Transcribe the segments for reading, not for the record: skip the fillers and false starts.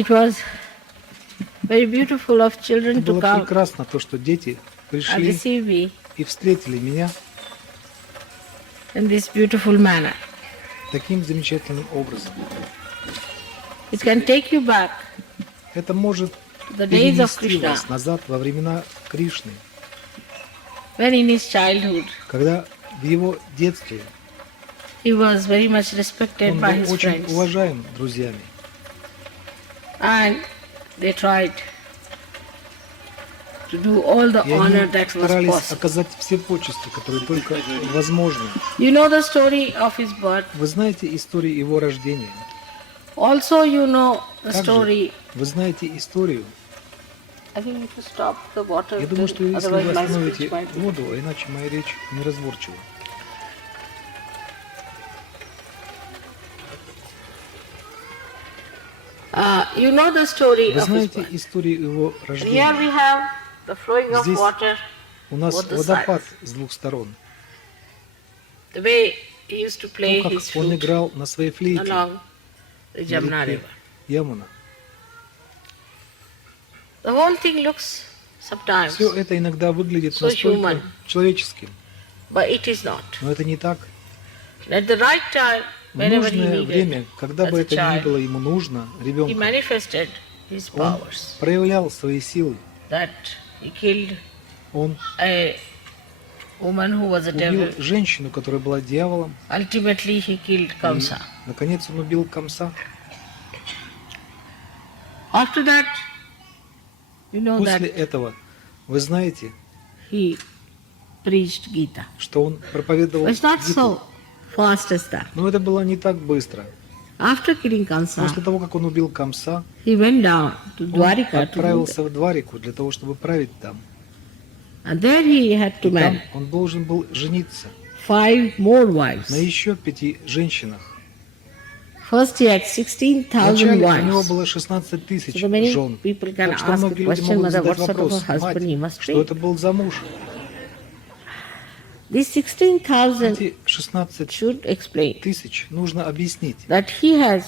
It was very beautiful of children to Было come прекрасно то, что дети and пришли receive me и встретили меня in this beautiful manner. таким замечательным образом. It can take you back Это может to the days of перенести Krishna, вас назад во времена Кришны, when in his childhood когда в его детстве he was very much respected он by был his очень friends. уважаем друзьями. And they tried to do all the И honor они that was старались possible. оказать все почести, которые только возможны. You know the story of his birth. Вы знаете историю его рождения. Also you know the Также story. вы знаете историю. I think if you stop the water, Я думаю, что если otherwise вы my остановите speech might be. воду, а иначе моя речь неразборчива. You know the story Вы of his знаете birth. историю его Here рождения. we have the flowing of Здесь water, у нас both the водопад sides. с двух сторон. The way he used to play То, как his он flute играл на своей флейте along the Jamuna на реке river. Ямуна. The whole thing looks sometimes, Все это иногда выглядит So настолько human. человеческим, but it is not. но это не так. At the right time, В whenever he нужное needed, время, когда бы as a это ни child, было ему нужно, he ребенку, manifested his он powers. проявлял свои силы. That he killed Он a woman who was a убил devil. женщину, которая была дьяволом. Ultimately, he killed И, Kamsa. наконец, он убил Камса. After that, you know После that этого, вы знаете, he preached Gita. что он проповедовал It's not Гиту. so fast as that. Но это было не так быстро. After killing После Kamsa, того, как он убил Камса, he went down to он Dwarika to do отправился that. в Дварику для того, чтобы править там. And there he had to И там marry он должен был жениться 5 more wives. на еще 5 женщинах. First he had 16,000 Вначале у него wives. было 16 тысяч So many жен. people can Так что ask the многие люди question, могут Mother, задать what sort of a вопрос, husband he мать, must что be? это был за муж? These 16,000 Эти 16 should explain тысяч нужно объяснить. that he has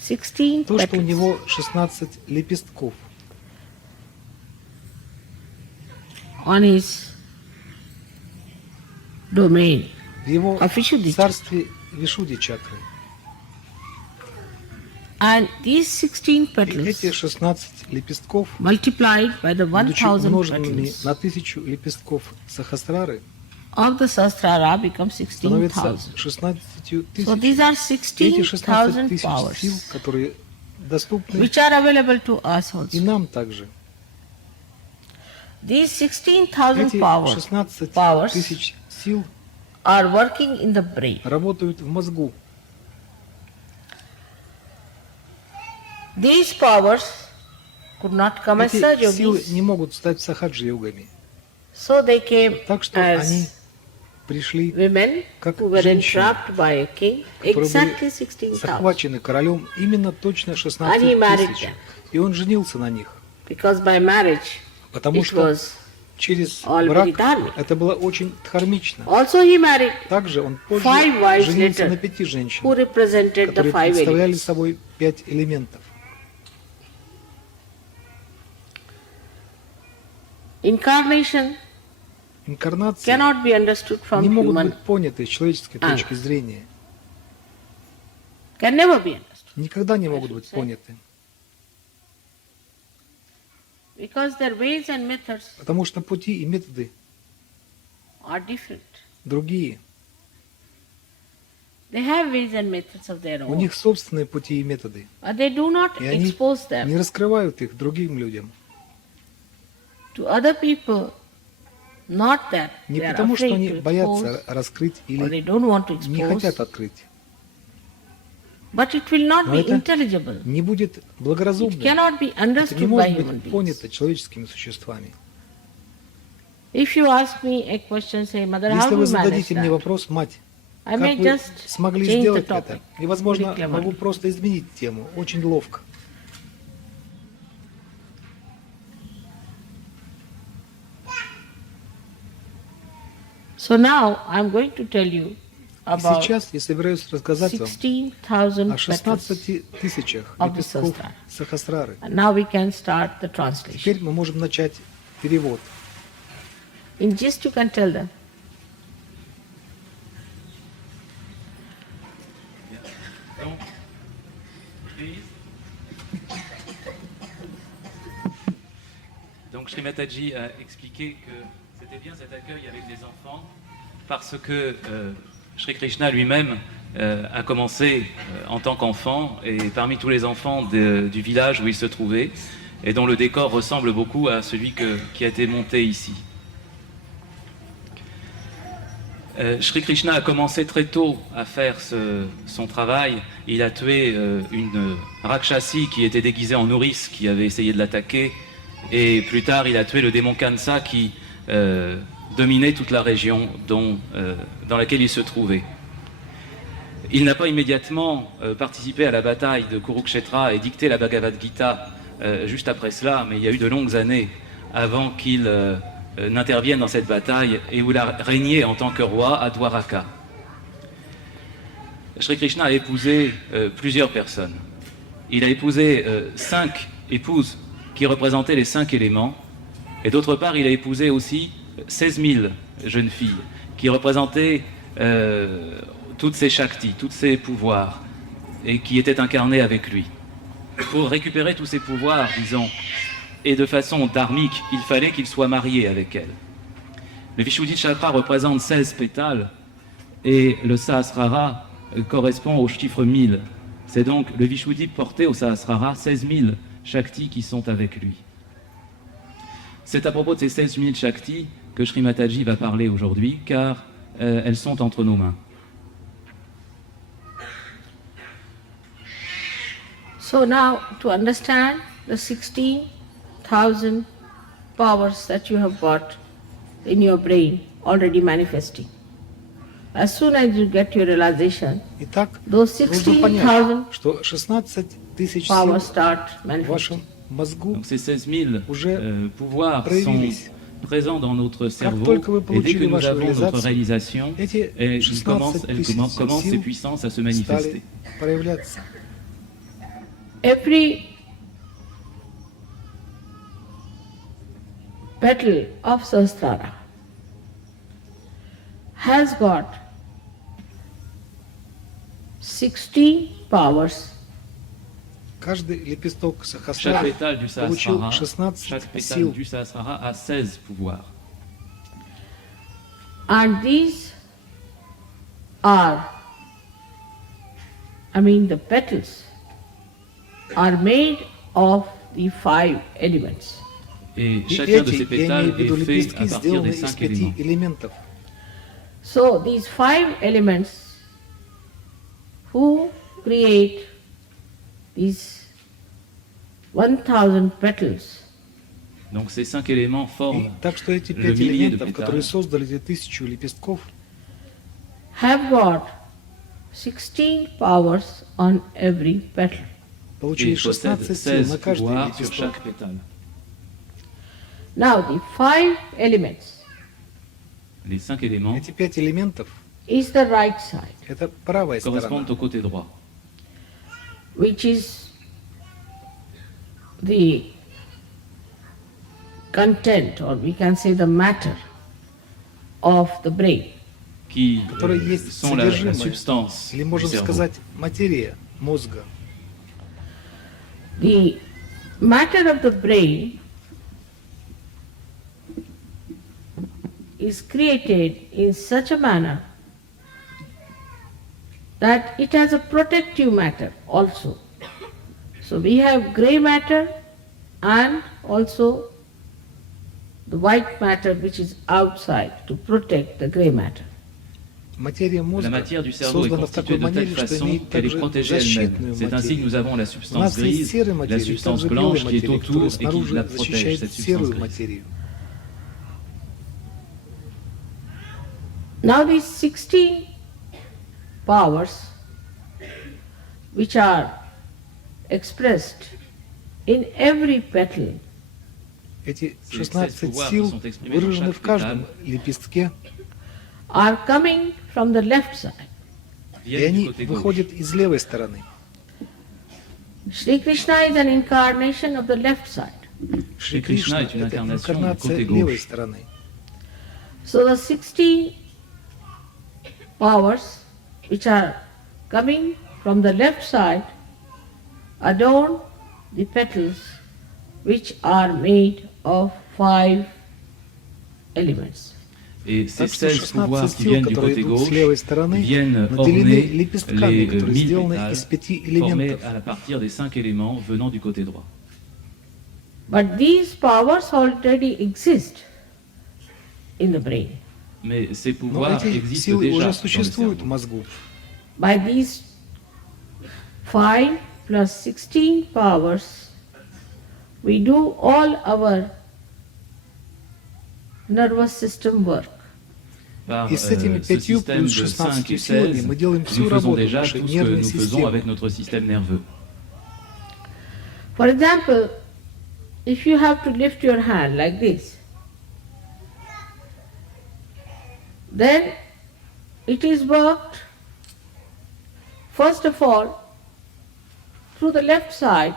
16 То, что у petals. него 16 лепестков On his domain в его of Vishuddhi. царстве Вишудhi чакры. And these 16 И эти petals 16 лепестков, multiplied by the будучи 1,000 умноженными petals на 1000 лепестков Сахасрары, of the Sahasrara become становится 16,000. 16 So тысяч. these are Эти 16 16,000 тысяч сил, powers которые доступны which are available to us и also. нам также. These 16,000 Эти powers 16 тысяч сил are working in the brain. работают в мозгу. These powers could not come as Эти силы yogis, не могут стать сахаджи-йогами. so they came Так что они as пришли, women как who were женщины, entrapped by a king, которые exactly были 16,000, захвачены королем именно точно And he 16 married тысяч. them. И он женился на них, because by marriage потому it что was через all брак very dharmic. это было очень дхармично. Also he married Также он позже 5 wives женился later на 5 who женщинах, represented the которые 5 представляли elements. собой 5 элементов. Incarnation Инкарнации cannot be understood from не могут human, быть поняты с человеческой точки зрения. can never be understood, Никогда не могут быть поняты. because their ways and methods Потому что пути и методы are different. другие. They have ways and methods of their У own, них собственные пути и методы. but they do not И они expose them не раскрывают их другим людям. to other people, not that Не they are потому, что afraid они to боятся expose раскрыть or they или don't want to не хотят expose, открыть. but it will not Но be это intelligible. не будет It благоразумным. cannot be Это не understood by может human быть beings. понято человеческими существами. If you ask me a question, say, Mother, how Если do вы you manage зададите мне that? вопрос, мать, I как may вы just смогли change the сделать topic. это? И, возможно, Very cleverly. могу просто изменить тему. Очень ловко. So now I'm going to tell you И about сейчас я собираюсь рассказать вам 16,000 о petals. 16 тысячах of the лепестков Sahasrara. Сахасрары. And now we can start the translation. Теперь мы можем начать перевод. In gist you can tell them. Donc, please. Donc Sri Mataji a expliqué que c'était bien cet accueil avec les enfants parce que Sri Krishna lui-même a commencé en tant qu'enfant et parmi tous les enfants du village où il se trouvait et dont le décor ressemble beaucoup à celui qui a été monté ici. Sri Krishna a commencé très tôt à faire son travail. Il a tué une Rakshasi qui était déguisée en nourrice, qui avait essayé de l'attaquer. Et plus tard, il a tué le démon Kansa qui dominait toute la région dans laquelle il se trouvait. Il n'a pas immédiatement participé à la bataille de Kurukshetra et dicté la Bhagavad Gita juste après cela, mais il y a eu de longues années avant qu'il n'intervienne dans cette bataille et où il a régné en tant que roi à Dwaraka. Sri Krishna a épousé plusieurs personnes. Il a épousé 5 épouses qui représentaient les 5 éléments, et d'autre part, il a épousé aussi 16 000 jeunes filles qui représentaient toutes ses shaktis, tous ses pouvoirs, et qui étaient incarnées avec lui. Pour récupérer tous ces pouvoirs, disons, et de façon dharmique, il fallait qu'il soit marié avec elle. Le Vishuddhi Chakra représente 16 pétales et le Sahasrara correspond au chiffre 1000. C'est donc le Vishuddhi porté au Sahasrara 16 000 Shaktis qui sont avec lui. C'est à propos de ces 16 000 Shaktis que Sri Mataji va parler aujourd'hui, car elles sont entre nos mains. So now to understand the 16,000 powers that you have got in your brain already manifesting. As soon as you get your realization, Итак, those нужно 16,000 понять, что 16 тысяч powers сил start в manifesting. вашем мозгу, Donc ces 16 000 уже pouvoirs sont проявились. présents dans notre cerveau, только вы et dès que получили nous вашу avons notre réalisation, réalisation, эти elles 16 commencent ces сил puissances à se manifester. стали проявляться. Every petal of Sahasrara has got 16 powers. Каждый лепесток Chaque Сахасрары pétale du получил Sahasrara, 16 chaque pétale сил. du Sahasrara a 16 pouvoirs. And these are, the petals are made of the 5 elements. Et И chacun de эти, ces я pétales имею в виду est fait лепестки, à partir сделаны des из 5 5 éléments. элементов. So these 5 elements who create these 1,000 petals Donc ces 5 éléments И forment так что эти le 5 millier de элементов, которые pétales. создали эти 1000 лепестков, have got 16 powers on every petal. Et получили il possède 16 сил 16 на каждый pouvoirs sur лепесток. chaque pétale. Now the 5 elements Les 5 éléments Эти 5 элементов is the right side, – это правая сторона, correspondent au côté droit. which is the content, or we can say the matter of the brain. Qui которые есть sont la содержимое, substance или du можем cerveau. сказать материя мозга. The matter of the brain is created in such a manner that it has a protective matter also. So we have grey matter and also the white matter which is outside to protect the grey matter. Материя La мозга matière du cerveau est создана в constituée такой de telle манере, что façon имеет qu'elle est также protégée elle-même. защитную C'est ainsi que материю. nous avons la У substance нас есть grise, серая la материя, и substance также белая blanche qui est материя, autour которая et qui la снаружи protège, защищает cette substance серую grise. материю. Now these 16 powers which are expressed in every petal Эти Ces 16 pouvoirs сил sont exprimés dans выражены chaque в каждом pétale. лепестке, are coming from the left side. И viennent du они côté gauche. выходят из левой стороны. Shri Krishna is an incarnation of the left side. Шри Кришна Кришна est une — это incarnation du инкарнация côté левой gauche. стороны. So the 16 powers which are coming from the left side adorn the petals which are made of 5 elements. Et ces Так что 16 pouvoirs 16 qui сил, viennent du которые côté идут с gauche, левой стороны, viennent наделены orner лепестками, les которые 1000 сделаны pétales из 5 formés элементов. à partir des 5 éléments venant du côté droit. But these powers already exist in the brain. Mais ces Но pouvoirs эти existent силы déjà уже dans le существуют в cerveau. мозгу. By these 5 plus 16 powers, we do all our nervous system work. Par И с этими ce 5 système плюс de 5 16 et силами 16, мы делаем всю nous faisons работу déjà нашей tout ce que нервной nous faisons системы. avec notre système nerveux. For example, if you have to lift your hand like this, then it is worked first of all through the left side,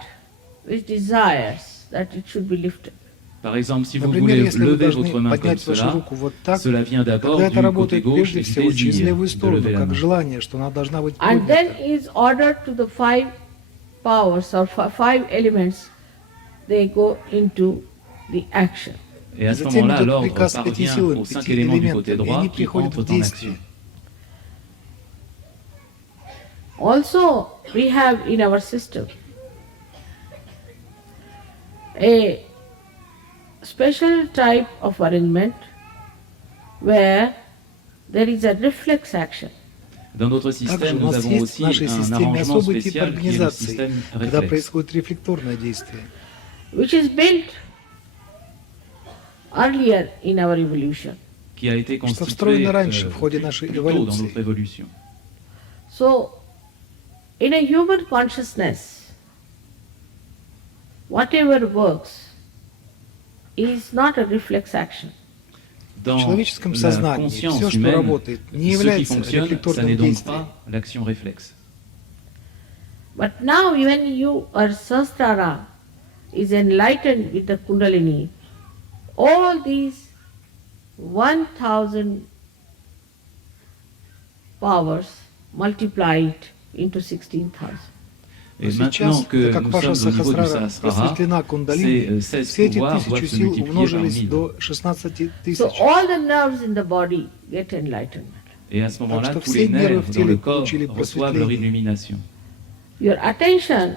which desires that it should be lifted. Par exemple, si vous Например, voulez если вы lever должны votre main comme поднять вашу cela, руку вот так, cela vient d'abord тогда это du côté работает gauche прежде et du всего через désir левую de сторону, lever la как main. желание, что она должна быть And then поднята. is ordered to the 5 powers or 5 elements, they go into the action. Et à ce Затем moment-là, идет l'ordre приказ 5 parvient силам, aux 5 5 éléments du côté элементам, и droit они qui приходят entrent в en действие. action. Also, we have in our system a special type of arrangement where there is a reflex action. Dans notre Также système, у nous нас avons есть aussi в нашей un системе arrangement особый тип spécial qui est le организации, système когда réflexe. происходит рефлекторное действие. Which is built earlier in our evolution. Qui a été Что constitué встроено раньше в ходе нашей plus tôt dans эволюции. notre évolution. So, in a human consciousness, whatever works is not a reflex action. В Dans человеческом la сознании conscience все, что humaine, работает, не ce qui является fonctionne, ça рефлекторным n'est donc действием. pas l'action réflexe. But now when you or Sahasrara is enlightened with the Kundalini, all these 1000 powers multiplied into 16,000. Но Et maintenant сейчас, que так как nous ваша sommes au niveau du Сахасрара Сахасрара, просветлена Кундалини, ces 16 все эти pouvoirs 1000 doivent se сил multiplier par умножились 1000. до 16 So тысяч. all the nerves in the body get enlightenment. Et à ce moment-là, что tous все les нервы nerfs в dans le теле corps получили reçoivent leur просветление. illumination. Your attention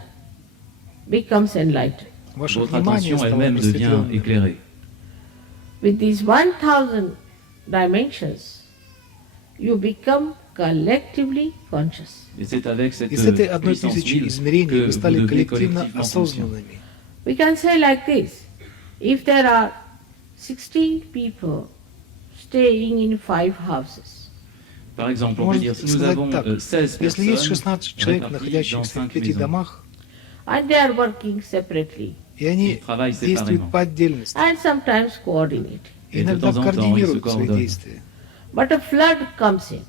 becomes enlightened. Ваше Votre внимание attention стало elle-même devient просветленным. éclairée. With these 1000 dimensions, you become collectively conscious. Et c'est avec cette И с этой одной puissance тысячи 1000 измерений que вы vous стали devenez коллективно collectivement conscient. осознанными. We can say like this, if there are 16 people staying in 5 houses, Par exemple, on peut dire, Можно si nous сказать avons так, 16 если есть personnes 16 человек, réparties dans находящихся в 5 5 maisons, домах, and they are working separately и они Ils travaillent действуют séparément. по отдельности, and sometimes coordinate. Et de иногда temps en temps, ils se координируют свои coordonnent. действия. But a flood comes in.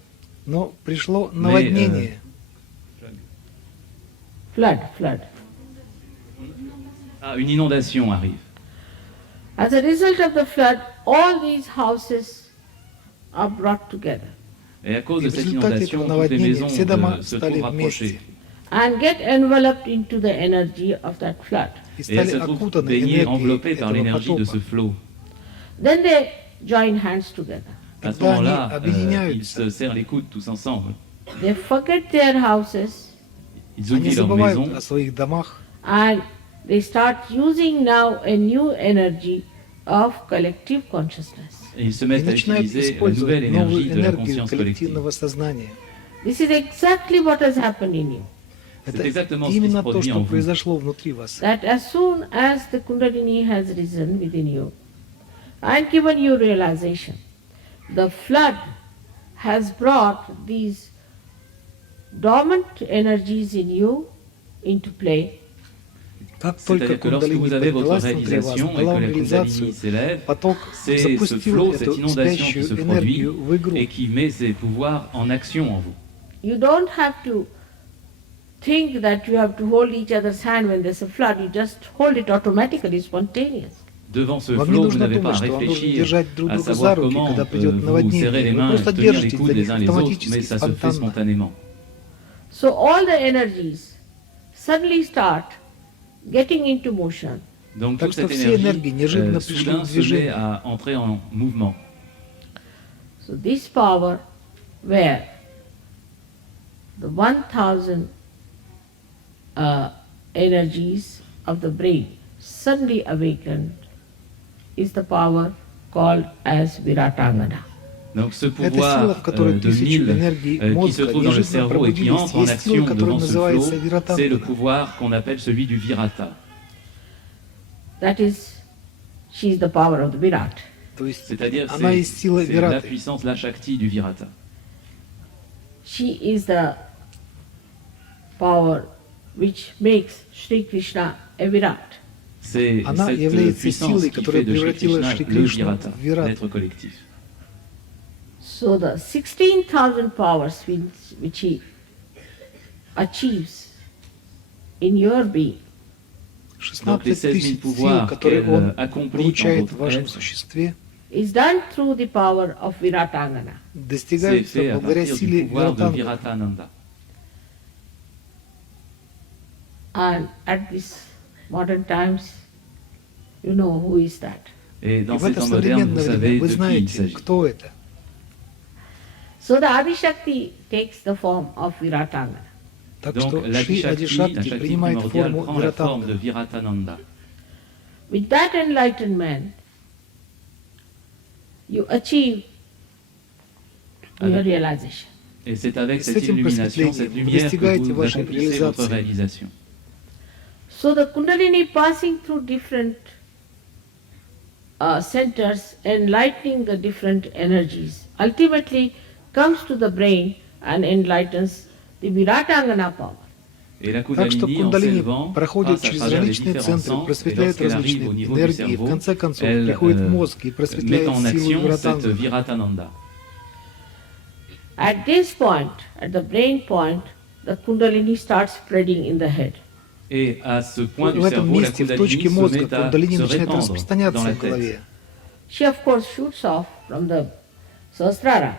Но пришло наводнение, Flood. Ah, une inondation arrive. As a result of the flood, all these houses are brought together Et à cause и de в cette результате inondation, этого toutes les наводнения maisons все дома se стали trouvent rapprochées. вместе and get enveloped into the energy of that flood. и Et elles стали se trouvent окутаны baignées, энергией enveloppées par этого l'énergie de ce потока. flot. Then they join hands together. À ce Тогда они moment-là, ils объединяются, se serrent les coudes tous ensemble. They forget their houses Ils они oublient leur забывают maison о своих домах, and they start using now a new energy of collective consciousness. et ils se и mettent à начинают utiliser la использовать nouvelle énergie новую de la энергию conscience collective. коллективного сознания. This is exactly what has happened in you. C'est Это exactement ce qui se именно то, produit en что vous. произошло внутри вас. That as soon as the Kundalini has risen within you and given you realization, the flood has brought these dormant energies in you into play. Как только C'est-à-dire que lorsque Кундалини vous avez votre поднялась внутри вас, réalisation et дала que la реализацию, Kundalini s'élève, поток c'est ce запустил flot, эту cette inondation qui спящую se produit энергию в игру. et qui met ses pouvoirs en action en vous. you don't have to think that you have to hold each other's hand when there's a flood. You just hold it automatically, spontaneous. Devant ce Вам не flot, vous нужно n'avez pas думать, à что вам нужно réfléchir держать друг à друга за savoir руки, comment когда придет vous serrez наводнение. les Вы mains et просто tenir les держитесь coudes за les них uns les autres, автоматически, mais ça se fait спонтанно. spontanément. So all the energies suddenly start getting into motion. Donc Так toute что cette все энергии énergie неожиданно пришли soudain в se met движение. à entrer en mouvement. So this power where the 1000 energies of the brain suddenly awakened is the power called as Viratangana. Donc ce Эта сила, pouvoir в которой de тысячи 1000 энергий qui se мозга trouve dans le неожиданно cerveau et qui пробудились, entre en есть сила, action которая devant ce называется flot, c'est le Виратангана. pouvoir qu'on appelle celui du Virata. That is, she is the power of the Virat. То есть C'est-à-dire она c'est есть сила c'est la Вираты. puissance, la Shakti du Virata. She is the power which makes Sri Krishna a Virat. C'est Она cette является puissance силой, qui которая fait de Shri превратила Krishna Шри le Кришну Virata, в Вирату. l'être collectif. So the 16,000 powers which he achieves in your being Donc les 16 16 000 тысяч сил, pouvoirs которые qu'elle он accomplit dans получает в votre вашем être, существе, is done through the power of Viratangana. c'est достигаются fait à благодаря partir du силе pouvoir de Виратангана. Viratananda. And at this modern times, you know who is that. Et И dans в ces это temps modernes, vous современное savez время вы de qui il знаете, s'agit. кто это. So the Adishakti takes the form of Viratangana. Так Donc что la Шри Shakti, la Адишакти Shakti принимает primordiale, форму prend la forme de Виратангана. Viratananda. With that enlightenment, you achieve your realization. Et c'est avec С cette этим illumination, cette просветлением вы lumière que достигаете vous вашей accomplissez votre реализации. réalisation. So the Kundalini passing through different centers, enlightening the different energies, ultimately comes to the brain and enlightens the Viratangana power. Et la Так что Kundalini, en кундалини s'élevant, проходит passe à через travers les различные différents центры, centres, et просветляет lorsqu'elle arrive различные au niveau du энергии, и в cerveau, конце концов elle приходит в мозг и met просветляет en силу action cette Виратангана. Viratananda. At this point, at the brain point, the Kundalini starts spreading in the head. Et à ce point В du этом cerveau, la месте, в точке Kundalini se мозга, met à кундалини se начинает répandre распространяться dans la в голове. tête. She of course shoots off from the Sahasrara,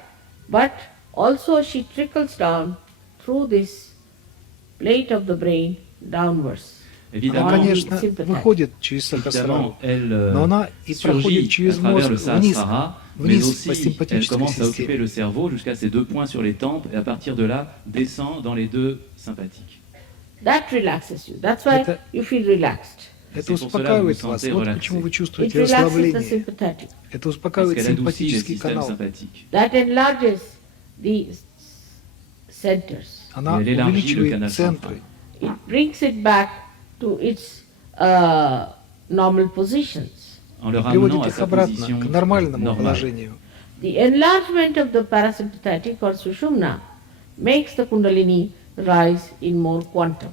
but also she trickles down through this plate of the brain downwards. Она, Évidemment, конечно, sympathetic. выходит через Сахасрару, évidemment, elle но она и проходит surgit à через travers мозг le вниз, Sahasrara, mais вниз aussi по elle симпатической commence à occuper системе. le cerveau jusqu'à ces deux points sur les tempes, et à partir de là, descend dans les deux sympathiques. That relaxes you. That's why Это- you feel relaxed. Это pour cela, успокаивает vous вас. sentez Вот relaxé. почему вы It чувствуете relaxes the расслабление. sympathetic. Это Parce успокаивает qu'elle adoucit les симпатический systèmes канал. sympathiques. That enlarges the centers. Она Elle élargit le увеличивает canal центры. It brings it back to its normal positions. En le Приводит ramenant à их sa обратно position к нормальному normale. положению. The enlargement of the parasympathetic or sushumna makes the kundalini rise in more quantum.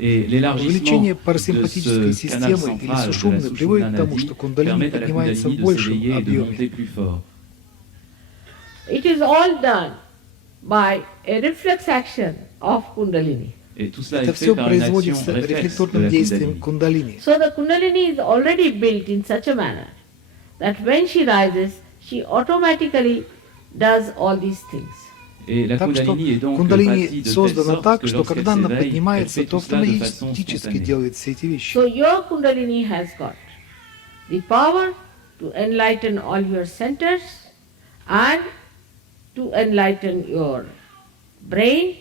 Et l'élargissement Увеличение de парасимпатической ce canal системы или central de la сушумны приводит к тому, Sushumna что кундалини permet à la поднимается в Kundalini de большем s'éveiller et de объеме. monter plus fort. It is all done by a reflex action of kundalini. Et tout cela Это est fait все par une action производится réflexe de рефлекторным la действием Kundalini. кундалини. So the kundalini is already built in such a manner that when she rises, she automatically does all these things. Et la Так что Kundalini est donc bâtie кундалини de telle создана sorte так, que что lorsqu'elle когда она s'éveille, elle поднимается, fait то tout cela de façon автоматически spontanée. делает все эти вещи. So your kundalini has got the power to enlighten all your centers and to enlighten your brain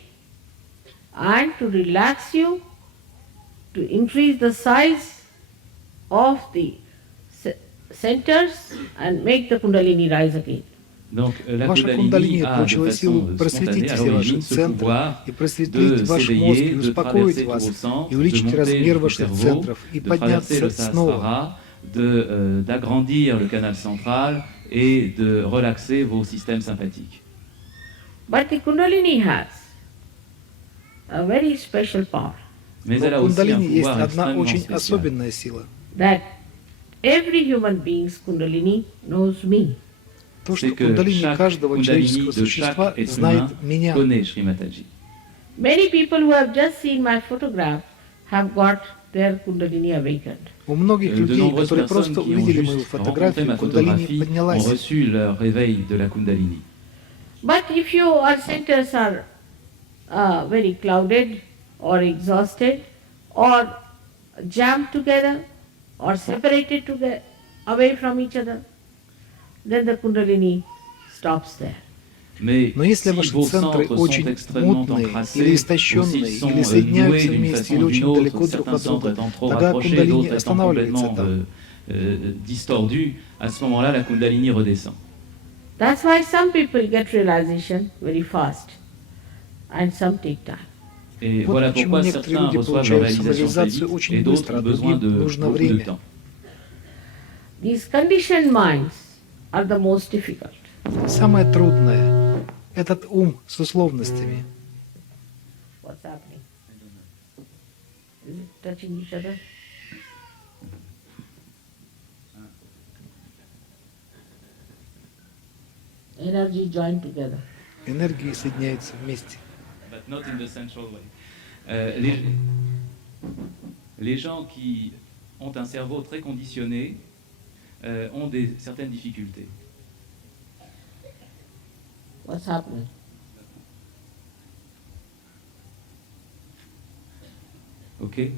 and to relax you, to increase the size of the centers and make the kundalini rise again. Donc la Ваша Kundalini кундалини a de получила силу façon просветить spontanée à все ваши l'origine ce центры pouvoir и de просветлить ваш мозг, и s'éveiller, de успокоить traverser tous вас, vos centres, и de увеличить monter размер jusqu'au ваших cerveau, центров и de traverser le подняться снова. Sahasrara, d'agrandir le canal central et de relaxer vos systèmes sympathiques. But the kundalini has a very special power Mais Но elle a в aussi un кундалини есть pouvoir одна extrêmement очень spécial. that особенная сила. every human being's kundalini knows me. То, что c'est que кундалини chaque каждого Kundalini человеческого de существа chaque être знает humain меня. connaît Shri Mataji. Many people who have just seen my photograph have got their Kundalini awakened. У многих De людей, nombreuses которые personnes просто qui ont увидели мою juste rencontré фотографию, ma кундалини photographie ont поднялась. reçu leur réveil de la Kundalini. But if your centers are very clouded or exhausted or jammed together or separated together away from each other, then the Kundalini stops there. Mais Но если si ваши vos центры centres sont очень extrêmement мутные или encrassés, ou s'ils истощенные, sont или соединяются noués d'une вместе, façon или ou d'une очень autre, далеко друг certains от друга, centres étant trop тогда rapprochés, кундалини d'autres étant останавливается complètement там. distordus, à ce moment-là, la Kundalini redescend. That's why some people get realization very fast and some take time. Et Вот voilà почему pourquoi некоторые certains люди reçoivent leur получают réalisation très самореализацию vite очень et d'autres быстро, ont а besoin другим de нужно beaucoup de время. temps. These conditioned minds are the most difficult. Самое трудное – этот ум с условностями. What's happening? Is it touching each other? Energy joined together. Энергии соединяются вместе. But not in the central way. Les gens qui ont un cerveau très conditionné ont certaines difficultés. What's happening? Ok?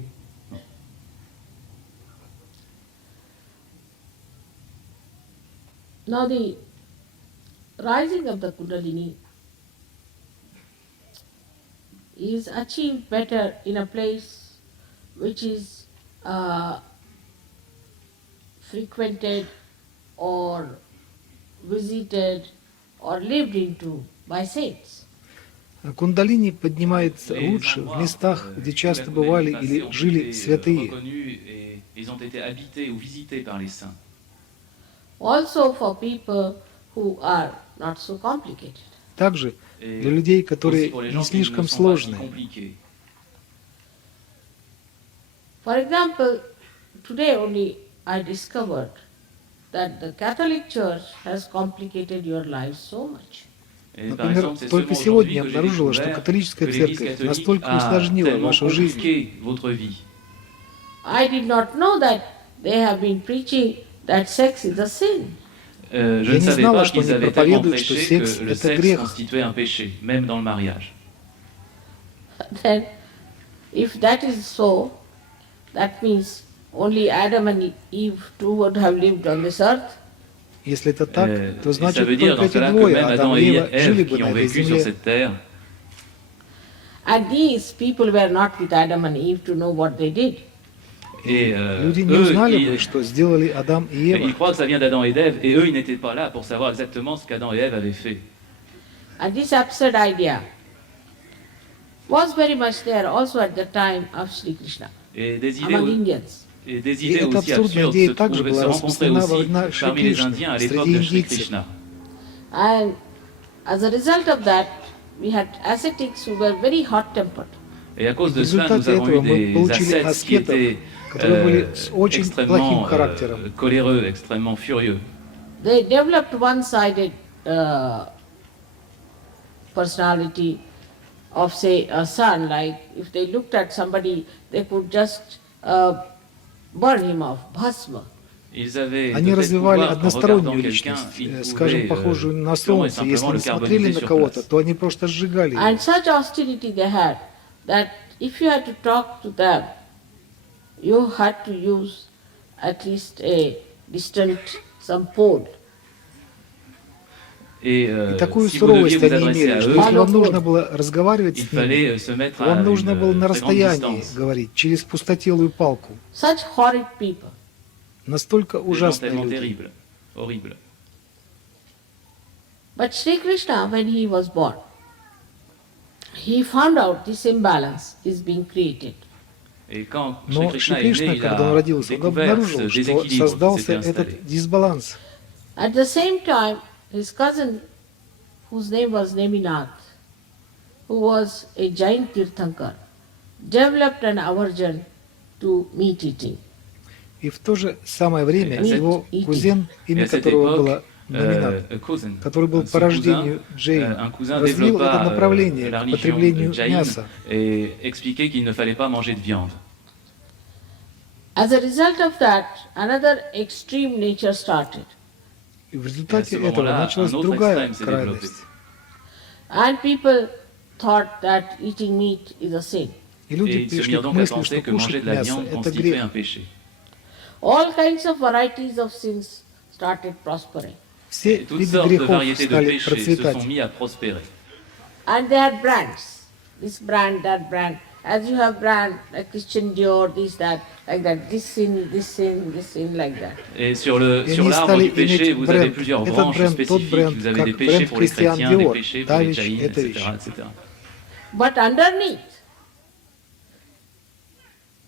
Now the rising of the Kundalini is achieved better in a place which is frequented or visited or lived into by saints. Кундалини поднимается лучше в местах, где часто бывали или жили святые. Ils ont été habités ou visités par les saints. Also for people who are not so complicated. Также для людей, которые не слишком сложные. For example, today only I discovered that the Catholic Church has complicated your life so much. Например, только сегодня я обнаружила, что католическая церковь настолько усложнила вашу жизнь. I did not know that they have been preaching that sex is a sin. Je ne savais pas qu'ils avaient tellement prêché que le sexe constituait un péché, même dans le mariage. Then, if that is so, that means only Adam and Eve two would have lived on this earth. Если это так, то значит только эти двое, Адам и Ева, жили бы на этой земле. And these people were not with Adam and Eve to know what they did. Люди не узнали бы, что сделали Адам и Ева. Ils croient que ça vient d'Adam et d'Ève, et eux, ils n'étaient pas là pour savoir exactement ce qu'Adam et Ève avaient fait. And this absurd idea was very much there also at the time of Sri Krishna among Indians. Et des idées aussi absurdes se rencontraient aussi parmi les Indiens à l'époque de Sri Krishna. And as a result of that, we had ascetics who were very hot-tempered. Et à cause de cela, nous avons eu des ascètes qui étaient extrêmement coléreux, extrêmement furieux. They developed one-sided personality of, say, a sun. Like if they looked at somebody, they could just burn him off, bhasma. Они развивали одностороннюю личность, скажем, похожую на солнце. Если они смотрели на кого-то, то они просто сжигали его. And such hostility they had that if you had to talk to them, you had to use at least a distant, some pole. И такую суровость они имели, что если вам нужно было разговаривать с ними, вам нужно было на расстоянии говорить, через пустотелую палку. Such horrid people. Настолько ужасные люди. But Sri Krishna, when he was born, he found out this imbalance is being created. Но Шри Кришна, когда он родился, он обнаружил, что создался этот дисбаланс. At the same time, his cousin, whose name was Neminath, who was a giant Tirthankar, developed an aversion to meat eating. И в то же самое время его кузен, имя которого было номинат, cousin, который был по рождению Джейн, un cousin развил développa это направление la к religion потреблению Jain мяса. et expliquait qu'il ne fallait pas manger de viande. As a result of that, another extreme nature started. И в результате Et à ce этого moment-là, началась un autre другая extrême s'est крайность. And people thought that eating meat is a sin. И Et люди ils se пришли mirent к donc à мысли, penser что que manger кушать de la мясо viande – это constituait un грех. péché. All kinds of varieties of sins started prospering. Все Et toutes виды sortes de грехов variétés de стали péchés se процветать. sont mis à prospérer. And they had brands. This brand, that brand. As you have brand like Christian Dior, this, that, like that. This sin, this sin, this sin, like that. Et И sur они l'arbre стали du péché, иметь vous avez бренд. plusieurs Этот branches бренд, тот spécifiques. бренд, Vous avez des как péchés бренд pour les Christian chrétiens, des Dior, péchés pour les Давич, jaïns, это etc., вещь. etc. But underneath,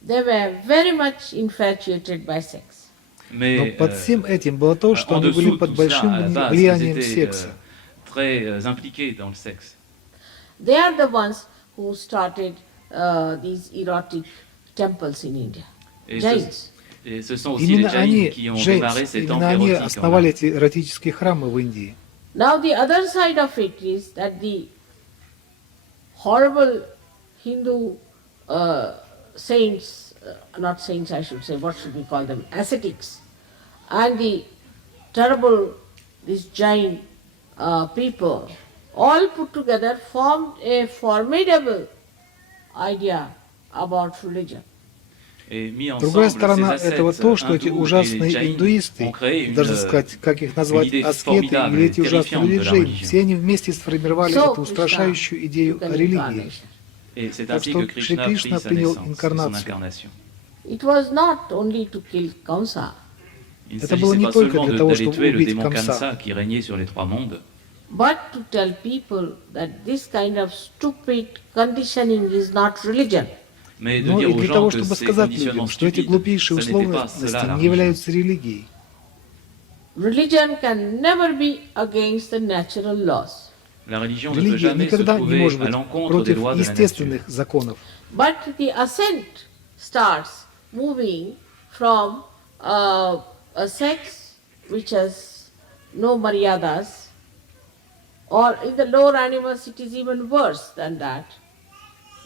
they were very much infatuated by sex. Но Mais под всем этим было то, что en они были dessous de под tout cela, большим à la base, ils влиянием étaient секса. très impliqués dans le sexe. They are the ones who started these erotic temples in India. Et Jains. ce sont aussi Именно les jaïns они, qui ont Джеймс, démarré ces именно temples они érotiques en основали Inde. эти эротические храмы в Индии. Now the other side of it is that the horrible Hindu saints, not saints I should say, what should we call them, ascetics, and the terrible, these Jain people, all put together formed a formidable idea about religion. Et mis Другая ensemble, сторона ces этого то, ascètes что эти hindous et les ужасные jaïns индуисты, ont créé даже сказать, как их назвать, idée аскеты formidable или et эти ужасные terrifiante de la религии, religion. все они вместе сформировали So, эту устрашающую идею took an религии. incarnation. Et c'est Так ainsi что que Шри Krishna Кришна prit sa принял naissance, son инкарнацию. incarnation. It was not only to kill Kamsa, Il ne Это было s'agissait не pas только seulement для того, d'aller чтобы tuer le убить démon Камса. Kamsa qui régnait sur les trois mondes, but to tell people that this kind of stupid conditioning is not religion. mais de Но dire и aux для gens того, que чтобы ces сказать conditionnements людям, что эти stupides, глупейшие ce n'était pas условности cela la не religion. являются религией. Religion can never be against the natural laws. La religion ne peut Религия jamais se никогда не trouver может à быть l'encontre des против lois de la nature. естественных законов. But the ascent starts moving from a sex which has no maryadas, or in the lower animals it is even worse than that,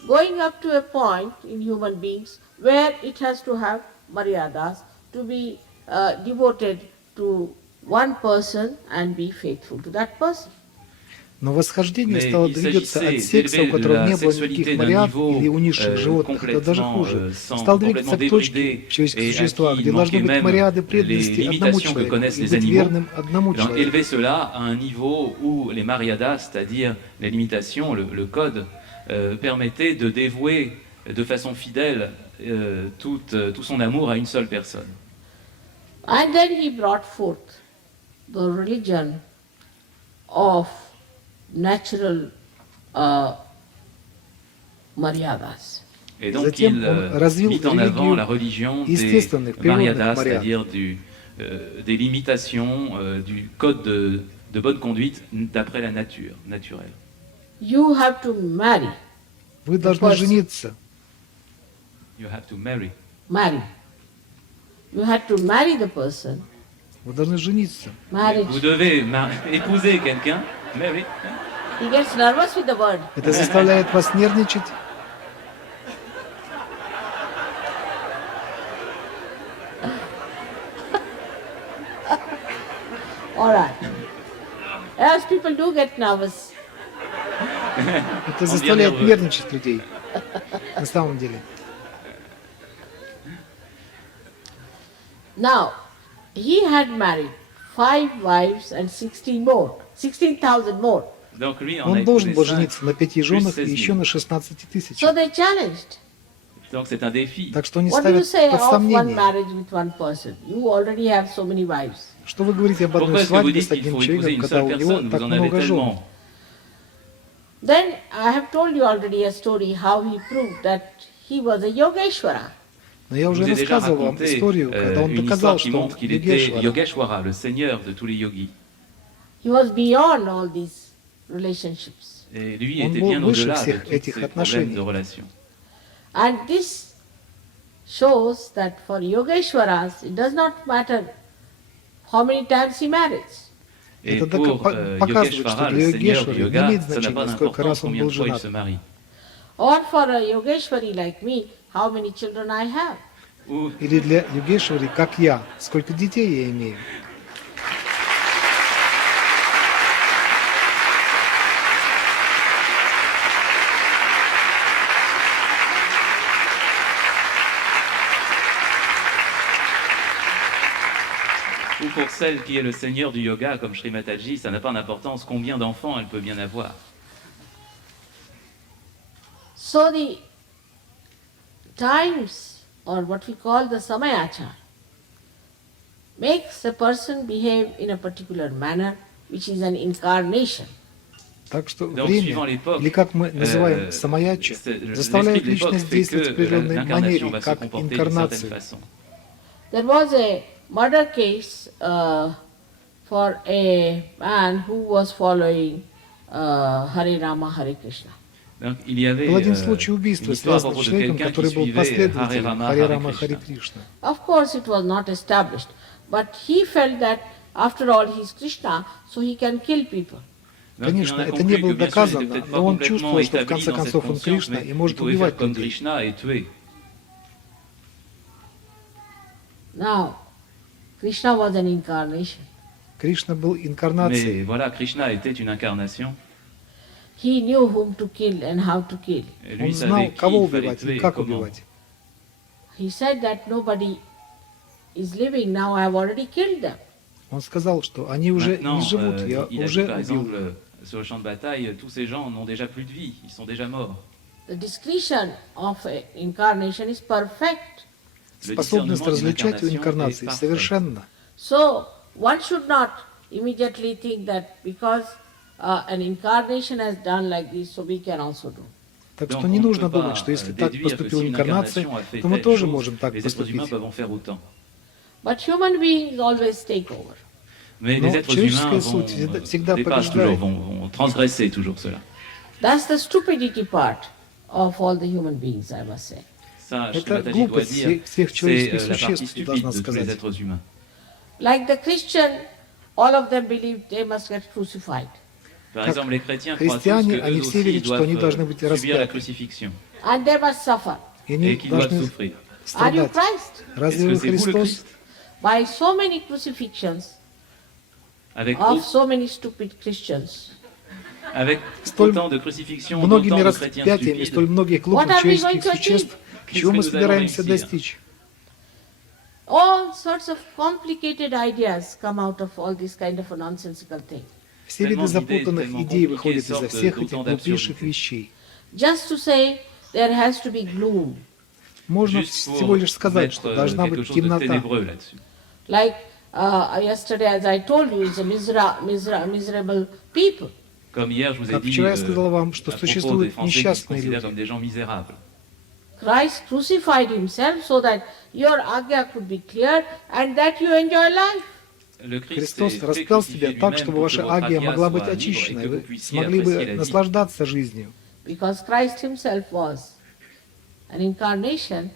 going up to a point in human beings where it has to have maryadas, to be devoted to one person and be faithful to that person. Но восхождение Mais стало il двигаться от s'agissait секса, у d'élever которого la не было sexualité никаких d'un мариад niveau или у низших животных, это даже complètement хуже. sans, Стал двигаться complètement к точке débridé человеческого et à существа, qui где il должны manquait быть même мариады les преданности одному limitations que человеку connaissent и les быть animaux, верным одному alors, человеку. élever cela à un niveau où les mariadas, c'est-à-dire les limitations, le code, permettait de dévouer de façon fidèle tout son amour à une seule personne. And then he brought forth the religion of natural maryadas. Et donc Затем il он развил mit en avant религию la religion des естественных, природных mariadas, мариад. c'est-à-dire des limitations, du code de bonne conduite d'après la nature, naturelle. You have to marry. Вы должны person. жениться. You have to marry. Marry. You have to marry the person. Вы должны жениться. Marriage. Vous devez épouser quelqu'un, marry. He gets nervous with the word. Это заставляет вас нервничать. All right. As people do get nervous. Это заставляет нервничать людей. На самом деле. Now, he had married 5 wives and 16 more, 16,000 more. Donc lui, on a Он должен был épousé жениться на 5 plus женах 16 и 000. еще на 16 тысяч. So they challenged. Donc c'est un défi. Так что они What do you ставят say под of one сомнение. marriage with one person? You already have so many wives. Что вы говорите об одной Pourquoi est-ce que vous свадьбе dites с qu'il одним faut épouser человеком, une когда seule у него personne? так Vous en avez много жен? tellement. Then I have told you already a story how he proved that he was a Yogeshwara. Но я Je уже vous ai déjà рассказывал вам raconté историю, когда он une доказал, histoire qui что он montre qu'il était Йогешвара. Yogeshwara, le seigneur de tous les yogis. He was beyond all these relationships. Et lui Он était был bien выше au-delà de всех tous этих ces problèmes отношений. de relations. And this shows that for Yogeshwaras, it does not matter how many times he marries. Et Это pour показывает, что Yogeshvara, для le seigneur Йогешвары du не yoga, имеет ça n'a pas значения, сколько d'importance раз он combien был de fois il женат. se marie. Or for a Yogeshwari like me, how many children I have. Ou Или для Йогешвари, как я, сколько детей я имею. Ou pour celle qui est le seigneur du yoga, comme Sri Mataji, ça n'a pas d'importance combien d'enfants elle peut bien avoir. So the times, or what we call the samayachar, makes a person behave in a particular manner, which is an incarnation. Так что Donc, время, suivant l'époque, или как мы называем самаяча, заставляет личность действовать в определенной манере, как инкарнация. There was a murder case for a man who was following Hare Rama, Hare Krishna. Donc, il y avait Был один случай une убийства, histoire à связанный пропos с de человеком, quelqu'un qui который был suivait Hare последователем Rama, Харе Hare Рама, Харе Krishna. Кришна. Of course, it was not established, but he felt that after all he is Krishna, so he can kill people. Donc, il en Конечно, a это не conclu было que, bien sûr, il доказано, était peut-être pas но он complètement чувствовал, что в établi конце dans cette концов он conscience, Кришна mais и il может pouvait faire убивать comme людей. Krishna et tuer. Now, Krishna was an incarnation. Кришна был инкарнацией. Mais voilà, Krishna était une incarnation. He knew whom to kill and how to kill. Et Он lui знал, savait qui кого il fallait убивать tuer и et как comment. убивать. He said that nobody is living now, I have already killed them. Он сказал, что они уже Maintenant, не живут, я il a dit, уже par убил. exemple, sur le champ de bataille, tous ces gens n'ont déjà plus de vie, ils sont déjà morts. The discretion of incarnation is perfect. Le Способность discernement d'une различать у incarnation инкарнации est parfait. совершенно. So, one should not immediately think that because an incarnation has done like this, so we can also do. Так Donc, что не on ne нужно peut думать, pas что если так déduire que поступила si une инкарнация, incarnation a fait то мы telle тоже chose, можем так les êtres humains поступить. peuvent en faire autant. But human beings always take over. Mais Но les êtres человеческая humains суть всегда dépassent побеждает. toujours, vont transgresser toujours cela. That's the stupidity part of all the human beings, I must say. Ça, Sri Это Mataji doit глупость dire, всех c'est человеческих la partie существ, stupide должна de tous les сказать. êtres humains. Like the Christian, all of them believe they must get crucified. Par Как exemple, les chrétiens croient tous христиане, qu'eux они все aussi верят, что они должны doivent быть subir la распяты, crucifixion And they must suffer. и et они qu'ils doivent должны souffrir. Are you страдать. Christ? Разве Est-ce вы que c'est vous le Христос? Christ? By so many crucifixions Avec, of so many stupid Christians. avec Столь autant de crucifixions, Многими d'autant de chrétiens распятиями, столь stupides, многих What глупых are we going человеческих to существ, achieve? чего мы Qu'est-ce que nous собираемся allons réussir? достичь? All sorts of complicated ideas come out of all this kind of a nonsensical thing. Все виды Tellement d'idées, запутанных tellement идей compliquées выходят из-за sortent всех d'autant этих глупейших d'absurdités. вещей. Just to say there has to be gloom. Можно Juste всего pour лишь сказать, mettre что должна quelque быть chose de темнота. ténébreux là-dessus. Like yesterday, as I told you, it's a miserable people. Comme hier, je vous ai Как dit, вчера я сказал вам, что à propos des существуют Français qui se несчастные considèrent люди. comme des gens misérables. Christ crucified himself so that your agya could be clear and that you enjoy life. Le Christ Христос s'est fait распял crucifier себя так, lui-même чтобы pour que ваша votre агия agya могла soit быть libre et очищена, и que vous вы puissiez смогли бы apprécier la vie. наслаждаться жизнью. Because Christ himself was an incarnation,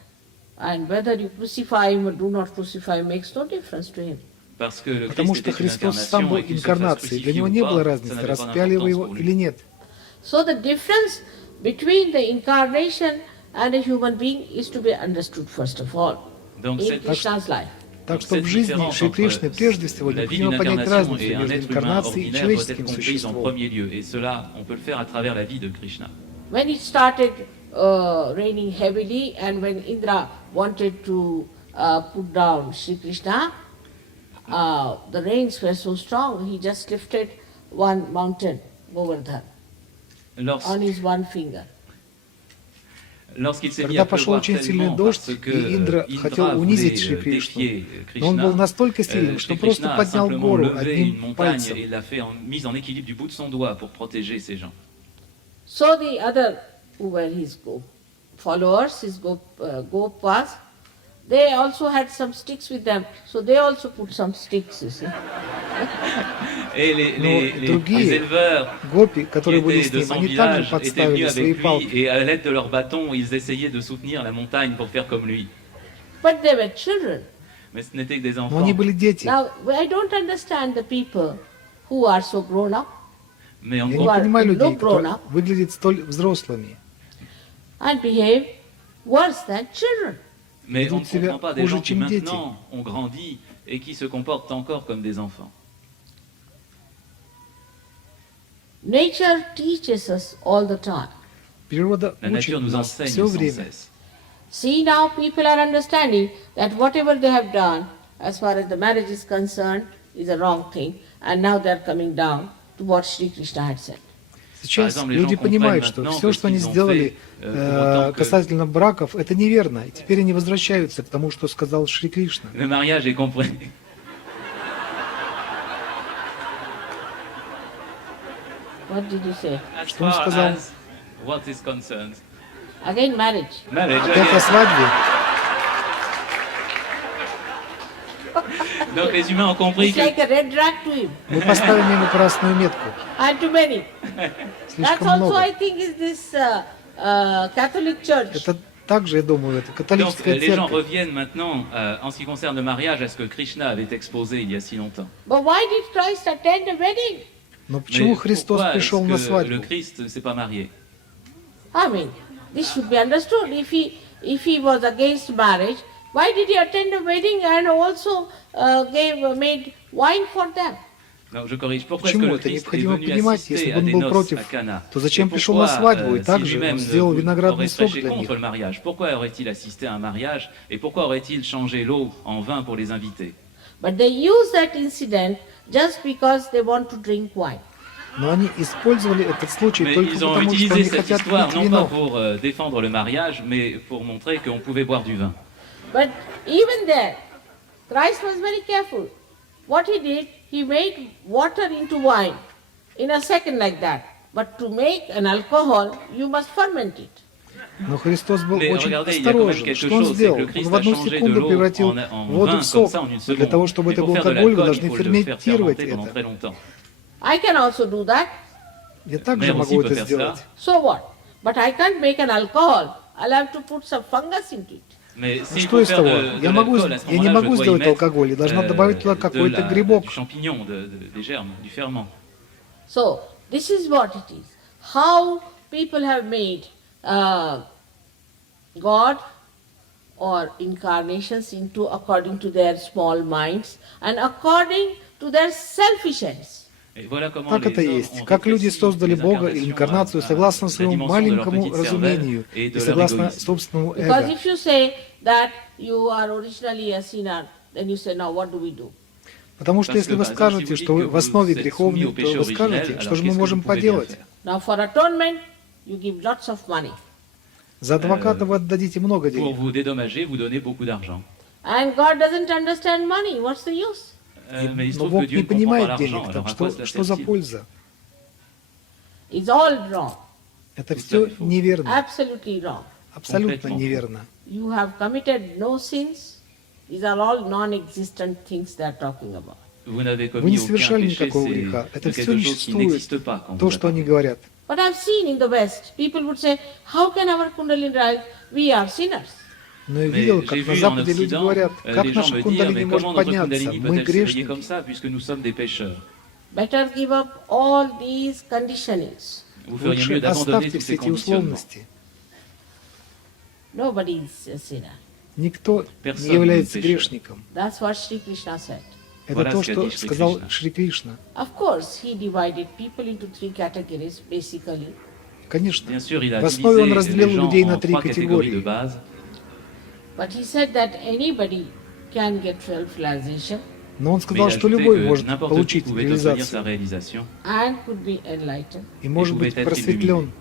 and whether you crucify him or do not crucify him makes no difference to him. Parce que le Потому Christ что était une Христос сам incarnation был et qu'il se fasse инкарнацией. Для crucifier него ou не было pas, ça разницы, n'avait pas распяли вы d'importance его pour или lui. нет. So the difference between the incarnation and a human being is to be understood first of all Donc in cette, Krishna's life. Так donc что cette в жизни différence Шри entre Кришны прежде всего la vie необходимо d'une понять incarnation разницу et un между être humain инкарнацией и ordinaire doit être человеческим comprise en существом. premier lieu. Et cela, on peut le faire à travers la vie de Krishna. When it started raining heavily and when Indra wanted to put down Sri Krishna, the rains were so strong, he just lifted one mountain, Govardhan, on his one finger. Lorsqu'il s'est mis Когда à пошел pleuvoir очень сильный tellement дождь, parce que и Индра хотел Indra унизить voulait Шри Кришну, défier но он был Krishna, настолько сильным, что Shri просто Krishna a поднял simplement гору levé une одним montagne пальцем. et l'a fait mise en équilibre du bout de son doigt pour protéger ses gens. So the other who were his followers, his gopas, they also had some sticks with them, so they also put some sticks, you see. Et Но другие les éleveurs гопи, qui которые были étaient с de ним, son они также village étaient подставили venus свои avec lui палки. et à l'aide de leurs bâtons, ils essayaient de soutenir la montagne pour faire comme lui. But they were children. Mais ce n'étaient que des Но enfants. они были дети. Now, I don't understand the people who are so grown up Mais on Я ne не are понимаю людей, look grown которые up. выглядят столь взрослыми. And behave worse than children. Mais on ne Ведут себя comprend pas des хуже, gens qui чем дети. maintenant ont grandi et qui se comportent encore comme des enfants. Nature teaches us all the time. Природа La nature учит nous нас enseigne все sans время. cesse. See, now people are understanding that whatever they have done, as far as the marriage is concerned, is a wrong thing, and now they are coming down to what Sri Krishna had said. Сейчас exemple, les люди gens понимают, comprennent что maintenant все, que что ce они qu'ils ont сделали fait, pour autant que- касательно браков, это неверно. И теперь они возвращаются к тому, что сказал Шри Кришна. Le mariage est compris. What did you say? As Что он far сказал? as what is concerned. Again, marriage. Marriage, Опять о свадьбе. Donc les humains ont compris It's que like a red rag to him, Мы поставим ему красную метку. and to many. That's Слишком also, много. I think, is this Catholic Church. Это также, я думаю, это donc, католическая les gens церковь. reviennent maintenant en ce qui concerne le mariage à ce que Krishna avait exposé il y a si longtemps. But why did Christ attend a wedding? Но почему Mais Христос pourquoi пришел est-ce на que свадьбу? le Christ ne s'est pas marié? I mean, this should be understood. If he was against marriage, why did he attend a wedding and also made wine for them? Non, je corrige. Pourquoi est-ce que Почему le это Christ est необходимо venu понимать? assister Если à бы он des был noces против, à Cana? то зачем Et пришел на pourquoi, свадьбу? И si также lui-même он сделал aurait виноградный сок prêché для них. contre le mariage, pourquoi aurait-il assisté à un mariage et pourquoi aurait-il changé l'eau en vin pour les invités? But they use that incident just because they want to drink wine. Но они использовали этот случай Mais только ils ont потому, что utilisé они cette хотят histoire пить non pas вино. pour défendre le mariage, mais pour montrer qu'on pouvait boire du vin. But even there, Christ was very careful. What he did, he made water into wine in a second like that. But to make an alcohol, you must ferment it. Но Христос был Mais очень regardez, il y a quand même осторожен. quelque Что он chose, c'est сделал? que le Он Christ в a одну changé de секунду l'eau превратил en воду vin в сок. comme ça en une Для seconde. того, чтобы Mais это pour был faire de алкоголь, вы l'alcool, должны il faut le faire ферментировать fermenter pendant это. très longtemps. I can also do that. Я также Mère могу aussi peut это faire сделать. ça. So what? But I can't make an alcohol. I'll have to put some fungus into it. Mais Ну s'il что faut из faire того? de Я l'alcool, à ce не moment-là, могу je dois y сделать mettre алкоголь, я должна добавить туда какой-то грибок. du champignon, des germes, du ferment. So this is what it is. How people have made God or incarnations into according to their small minds and according to their selfish ends. Et voilà comment Так это les hommes есть. ont Как люди rétréci создали les Бога или incarnations инкарнацию à согласно la своему dimension de leur маленькому petite cervelle разумению et и de leur согласно égoïsme. собственному Because эго. if you say that you are originally a sinner, then you say, now what do we do? Потому что Parce если que, вы par exemple, скажете, si vous что dites вы que в основе vous êtes греховны, soumis au то péché вы скажете, originel, что alors же мы qu'est-ce que можем vous pouvez bien поделать? faire? Now for atonement, you give lots of money. За адвоката вы отдадите много Pour денег. vous dédommager, vous donnez beaucoup d'argent. And God doesn't understand money. What's the use? Mais il se Но trouve que Бог Dieu не ne comprend pas понимает l'argent, денег, alors так à quoi cela что за sert-il? польза? It's all wrong. Это Tout все ça, il faut. неверно, Absolutely wrong. абсолютно Complètement. неверно. You have committed no sins. These are all non-existent things they are talking about. Vous n'avez Вы не commis aucun совершали péché, никакого c'est греха. Это de все quelque не chose qui существует, n'existe pas quand то, vous что они attendez. говорят. But I've seen in the West, people would say, how can our Kundalini rise? We are sinners. Но я Mais видел, j'ai как на vu en Западе люди Occident, говорят, как les gens наша me dire, кундалини mais может comment notre подняться, Kundalini мы peut-elle s'éveiller грешники. comme ça puisque nous sommes des pécheurs? Better give up all these conditionings. Vous feriez Лучше mieux d'abandonner оставьте tous все ces эти conditionnements. условности. Nobody is a sinner. Никто Personne не является не pécheur. грешником. That's what Sri Krishna said. Это Voilà то, ce qu'a что dit Шри сказал Кришна. Шри Кришна. Of course, he divided people into three categories, basically. Конечно, Bien sûr, il a в основе он divisé разделил les gens людей на en три trois catégories de категории. base. But he said that anybody can get self-realization Но он Mais il сказал, a что ajouté любой que может n'importe qui получить pouvait obtenir sa реализацию réalisation. and could be enlightened. и может pouvait быть être просветлен.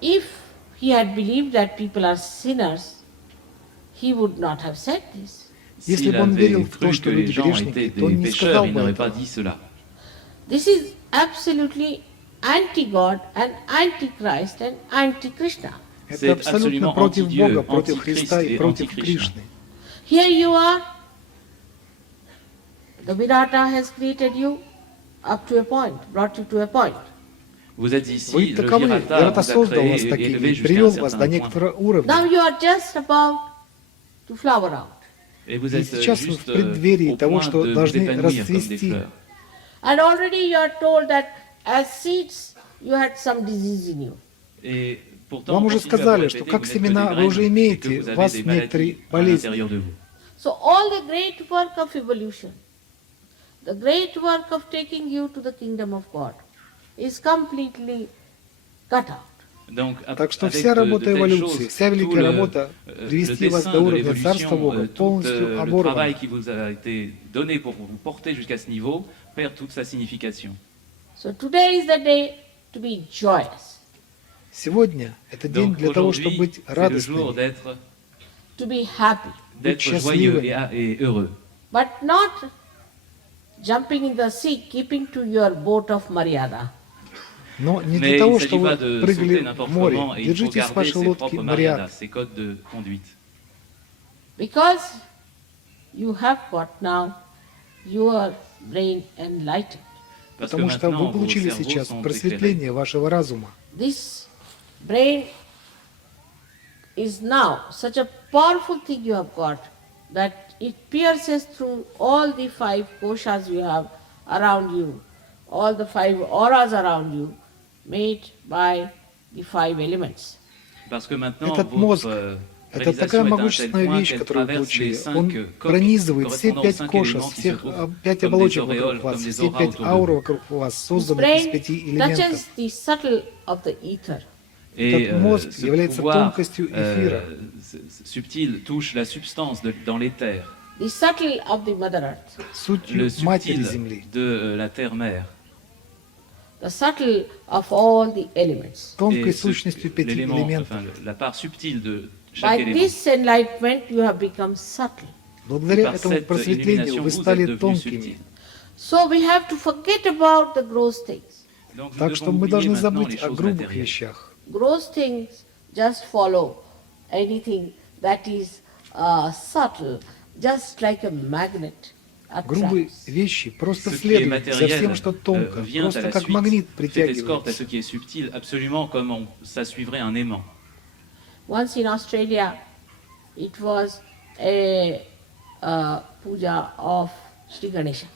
If he had believed that people are sinners, he would not have said this. Если S'il бы он avait верил в то, cru что que les люди gens étaient грешники, то он des не pécheurs, сказал il бы n'aurait pas этого. dit cela. This is absolutely anti-God and anti-Christ and anti-Krishna. Это C'est абсолютно absolument против anti-Dieu, Бога, против anti-Christ Христа и et против anti-Krishna. Кришны. Here you are, the Virata has created you up to a point, brought you to a point. Vous êtes ici, Вы le таковы, Virata Вирата vous a создал créé вас et такими élevé и jusqu'à un привел вас certain до point. некоторого уровня. Now you are just about to flower out. Et vous И êtes сейчас вы в juste преддверии au того, point что de vous должны épanouir comme des расцвести. fleurs. And already you are told that as seeds you had some disease in you. Et pourtant, Вам уже continuez à vous сказали, что répéter как que vous n'êtes que семена des вы уже graines et имеете que в vous вас avez des некоторые maladies à болезни. l'intérieur de vous. So all the great work of evolution, the great work of taking you to the kingdom of God is completely cut out. Donc, Так что avec вся de работа telles эволюции, choses, вся tout великая работа le привести вас dessein до de уровня Царства l'évolution, Бога tout полностью le оборван. travail qui vous a été donné pour vous porter jusqu'à ce niveau perd toute sa signification. So today is the day to be joyous, Сегодня это день Donc для того, чтобы aujourd'hui, быть c'est le jour радостными, to be happy, d'être joyeux счастливыми. et heureux. but not jumping in the sea, keeping to your boat of Maryada. но не Mais для il того, ne s'agit чтобы pas вы de sauter прыгали в n'importe море. comment et il faut Держитесь garder вашей ses лодки propres Мариат. mariadas, ses codes de conduite. Because you have got now your brain enlightened. Parce que Потому что maintenant, вы получили vos cerveaux сейчас sont éclairés. просветление вашего разума. This brain is now such a powerful thing you have got that it pierces through all the 5 koshas you have around you, all the 5 auras around you, made by the 5 elements. Parce que maintenant, Этот мозг, votre это такая réalisation est à un tel могущественная point вещь, qu'elle которую вы traverse les получили. 5 Он coques пронизывает все correspondant aux 5 5 кошек, éléments qui se всех trouvent 5 comme оболочек des auréoles, вокруг вас, comme des все auras 5 autour de аур vous. вокруг вас, This созданы из brain 5 элементов. touches the subtle of the ether. Et Этот мозг ce является pouvoir тонкостью эфира. subtil touche la substance dans l'éther, The subtle of the Mother Earth, Сутью le Матери subtil Земли, de la terre-mère, the subtle of all the elements. тонкой et сущностью 5 l'élément, элементов. enfin, la part subtile de chaque By élément. this enlightenment you have become subtle. Благодаря Par этому cette просветлению illumination, вы vous êtes стали devenus тонкими. subtils. So we have to forget about the gross things. Donc, nous Так devons что мы oublier должны maintenant забыть les о choses грубых matérielles. вещах. Gross things just follow anything that is subtle, just like a magnet Грубые attracts. вещи просто Ce qui est следуют за matériel всем, что тонко, vient à просто la как suite, магнит fait escorte à ce притягивает. qui est subtil, absolument comme ça suivrait un aimant. Once in Australia, it was a puja of Sri Ganesha.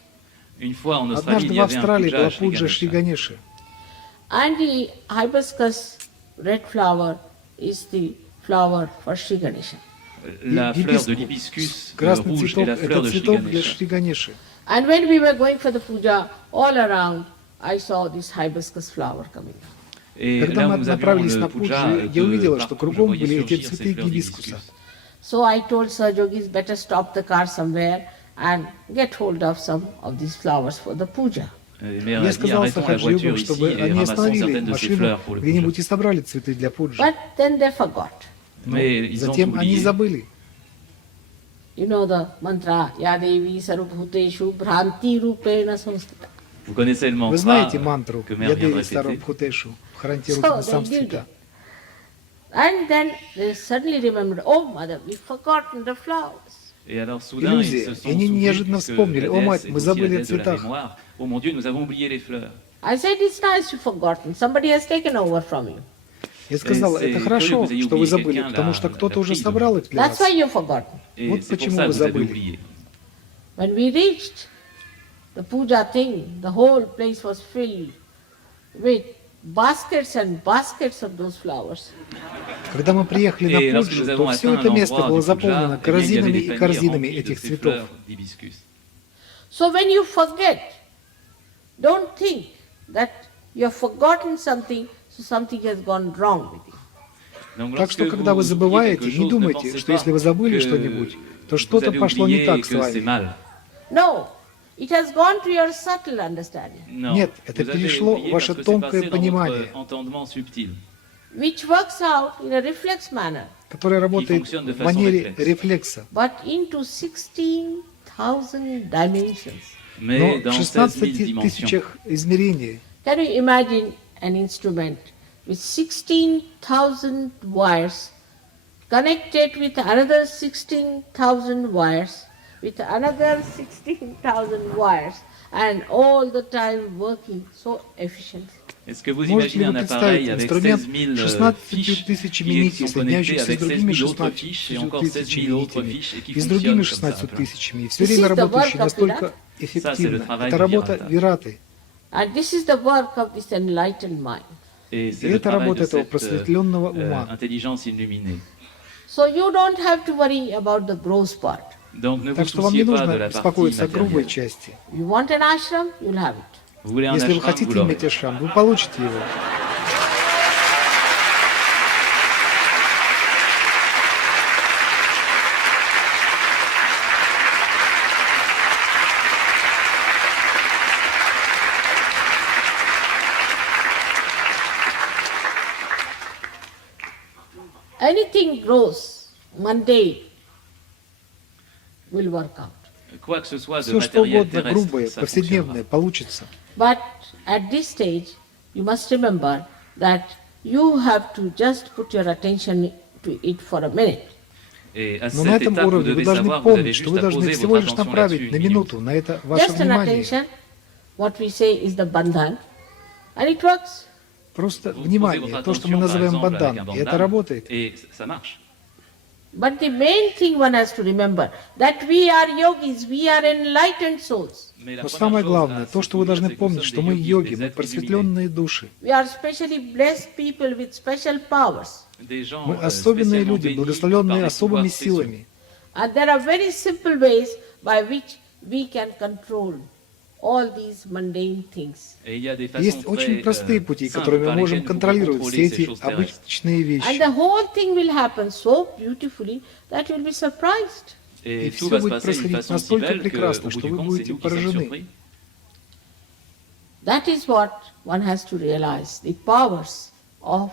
Une fois en Australie, Однажды il в y avait un Австралии puja была Shri Пуджа Шри Ganesha. Ганеши. And the hibiscus red flower is the flower for Sri Ganesha. La fleur de Гибискус, l'hibiscus красный rouge est цветок, la fleur это de Shri цветок для Ganesha. Шри Ганеши. And when we were going for the puja, all around, I saw this hibiscus flower coming out. Et Когда là мы où nous avions направились le на puja, Пуджу, я увидела, что partout, je кругом voyais были эти surgir ces цветы fleurs гибискуса. d'hibiscus. So I told Sir Yogis, better stop the car somewhere and get hold of some of these flowers for the puja. Et Mère Я a dit, сказал arrêtons la Сахаджи-йогам, voiture ici чтобы et они ramassons остановили certaines de ces машину fleurs pour le puja. где-нибудь и собрали цветы для Пуджи. But then they forgot. Mais ils ont Затем они oublié. забыли. You know the mantra, Yadevi Sarubhuteshu Bhranti Rupena Samstita. Vous connaissez le Вы mantra знаете мантру que Mère vient de Ядеви répéter. Сарабхутешу, Бхаранти So Рупна they did Самстита. it. And then they suddenly remembered, oh mother, we've forgotten the flowers. Et alors soudain, ils Иллюзия. se sont И они souvenus, неожиданно puisque вспомнили, la о мать, déesse est мы aussi забыли la о déesse de la цветах. mémoire. Oh mon Dieu, nous avons oublié les fleurs. I said, it's nice you've forgotten. Somebody has taken over from you. Я сказал, c'est это хорошо, curieux, vous что вы ayez забыли, quelqu'un потому l'a- что кто-то l'a уже pris, собрал их для That's вас. why you've forgotten. Et Вот c'est pour почему ça вы que vous avez забыли. oublié. When we reached the puja thing, the whole place was filled with baskets and baskets of those flowers. Когда мы приехали Et на lorsque Пуджу, nous avons то все atteint это место l'endroit было du puja, заполнено eh bien, il y avait корзинами des и paniers корзинами remplis de этих ces цветов. fleurs d'hibiscus. So when you forget, don't think that you have forgotten something, so something has gone wrong with you. Donc, Так что, lorsque когда вы oubliez забываете, quelque не chose, ne думайте, pensez что pas если вы забыли que что-нибудь, то vous что-то avez пошло не oublié так et с que c'est вами. mal. No, it has gone to your subtle understanding, Non, Нет, это vous avez перешло oublié в ваше parce que c'est тонкое passé dans понимание. votre entendement subtil. which works out in a reflex manner, Которая работает fonctionne de в façon манере réflexe. рефлекса. but into 16,000 dimensions. Mais Но dans в 16 000 16 dimensions. тысячах измерений. Can you imagine an instrument with 16,000 wires connected with another 16,000 wires, with another 16,000 wires, and all the time working so efficiently? Est-ce que vous Можете ли imaginez вы un представить appareil avec инструмент 16 000 16 fiches тысячами qui нитей, sont connectées соединяющихся с avec 16 другими 000 autres 16 fiches et encore 16 тысячами 000 autres нитями, fiches et qui и с другими fonctionnent comme ça. 16 тысячами, и все This время is the работающий work of настолько эффективно. Это работа вираты. And this is the work of this enlightened mind. Et И c'est le это travail работа de этого cette просветленного ума. intelligence illuminée. So you don't have to worry about the gross part. Donc ne vous Так что вам не souciez pas de нужно la partie беспокоиться о грубой matérielle. части. You want an ashram, you'll have it. Vous voulez un Если вы ashram, хотите vous l'aurez. иметь ашрам, вы получите его. Anything gross, mundane, will work out. Quoi que ce soit de Все, что matériel угодно, terrestre, грубое, ça повседневное, fonctionnera. получится. But at this stage, you must remember that you have to just put your attention to it for a minute. Et à Но на cette этом étape, vous уровне вы devez должны savoir, vous avez помнить, что juste вы à должны poser всего votre лишь attention направить là-dessus на une minute. минуту на это ваше Just an внимание. attention, what we say is the bandhan, and it works. Просто Vous posez внимание, votre то, что мы attention, par называем exemple, avec un бандан, и это bandhan, работает. et ça marche. But the main thing one has to remember, that we are yogis, we are enlightened souls. Mais la Но première самое chose главное, à то, se что вы souvenir, должны c'est que nous помнить, sommes что des мы yogis, йоги, des мы êtres illuminés. просветленные души. We are specially blessed people with special powers. Des gens, Мы особенные spécialement люди, bénis благословленные par des особыми pouvoirs spéciaux. силами. And there are very simple ways by which we can control all these mundane things. Et il y a des façons Есть очень très, простые пути, simples которыми par мы можем lesquelles nous pouvons контролировать все contrôler ces эти choses terrestres. обычные And вещи. the whole thing will happen so beautifully that you'll be surprised. Et И tout все va se будет passer d'une происходить façon si настолько belle qu'au прекрасно, bout что du вы compte, c'est будете nous qui sommes поражены. surpris. That is what one has to realize, the powers of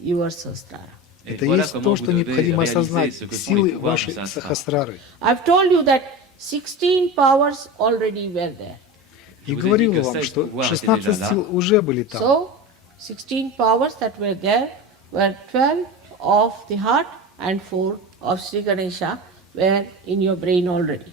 your sastra. Et Это voilà есть comment то, vous что devez необходимо réaliser осознать, ce que sont les силы pouvoirs вашей du sastra. сахасрары. I've told you that 16 powers already were there. И Je vous ai говорил dit que вам, 16 что pouvoirs étaient 16 déjà là. сил уже были там. So, 16 powers that were there were 12 of the heart and 4 of Sri Ganesha were in your brain already.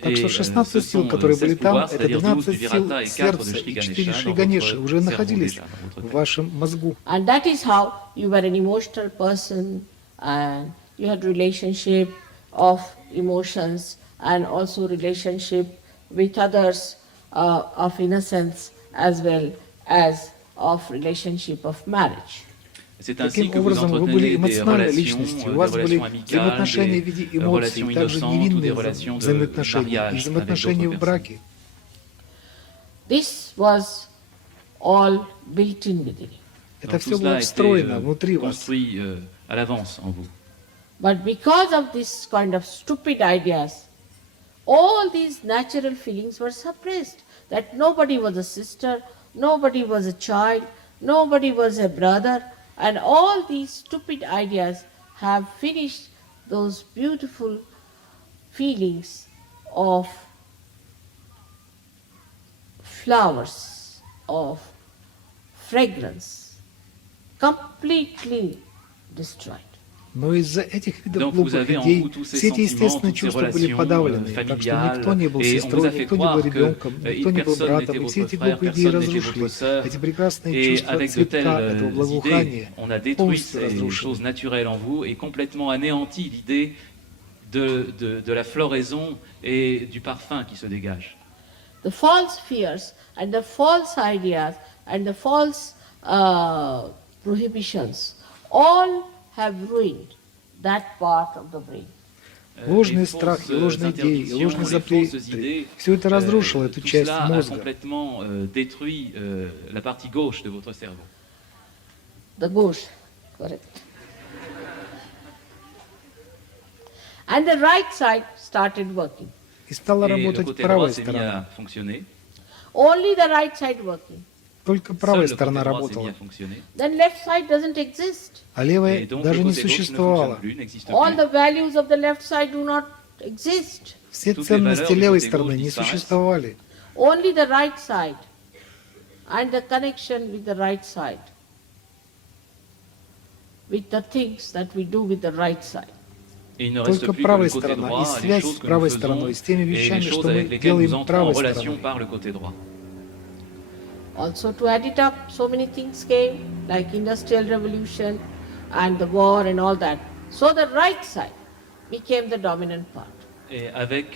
Так что Et, 16 ce сил, sont, которые 16 были там, pouvoirs, это c'est-à-dire 12 12 du сил Virata et 4 de сердца Шри и 4 Ganesha Шри dans Ганеши votre уже cerveau находились déjà, dans votre в tête. вашем мозгу. And that is how you were an emotional person and you had relationship of emotions and also relationship with others of innocence as well as of relationship of marriage. C'est ainsi Таким que vous образом, вы были entretenez des эмоциональной relations, личностью, у des вас были relations amicales, взаимоотношения в виде des эмоций, relations также innocentes ou des невинные relations de взаимоотношения и mariage avec взаимоотношения d'autres в браке. This was all built in within you. Это Donc, все tout cela было a été встроено внутри вас. construit à l'avance en vous. But because of this kind of stupid ideas, all these natural feelings were suppressed. That nobody was a sister, nobody was a child, nobody was a brother, and all these stupid ideas have finished those beautiful feelings of flowers, of fragrance, completely destroyed. Но из-за этих видов Donc vous глупых avez en идей vous tous ces все эти sentiments, естественные toutes ces чувства были relations подавлены, так что familiales, никто не был et on vous a сестрой, fait никто не был croire que ребенком, никто не был personne братом, n'était и все votre эти frère, глупые идеи personne n'était votre разрушили. sœur, Эти прекрасные et чувства avec de цветка, этого telles idées, благоухания on a détruit полностью ces разрушены. choses naturelles en vous et complètement anéanti l'idée de la floraison et du parfum qui se dégage. The false fears and the false ideas and the false prohibitions all have ruined that part of the brain. Ложные Les страхи, fausses ложные идеи, interdictions, ложные les запреты, fausses idées, все это разрушило эту tout часть cela a мозга. complètement détruit la partie gauche de votre cerveau. The gauche, correct. And the right side started working. И стала Et le работать côté правая droit s'est mis сторона. à fonctionner. Only the right side working. Только Seul правая le côté сторона droit s'est mis работала, à fonctionner. Then left side doesn't exist. а Et левая donc даже le не côté gauche ne существовала. fonctionne plus, n'existe All plus. the values of the left side do not exist. Все Toutes les ценности valeurs du левой côté стороны gauche не disparaissent. существовали. Only the right side and the connection with the right side, with the things that we do with the right side. Et il ne reste Только plus que le правая côté сторона и droit, les связь choses с que nous правой faisons стороной, с теми et les вещами, choses что avec мы lesquelles nous делаем entrons en правой relation стороной. par le côté droit. Also to add it up, so many things came, like industrial revolution and the war and all that. So the right side became the dominant part.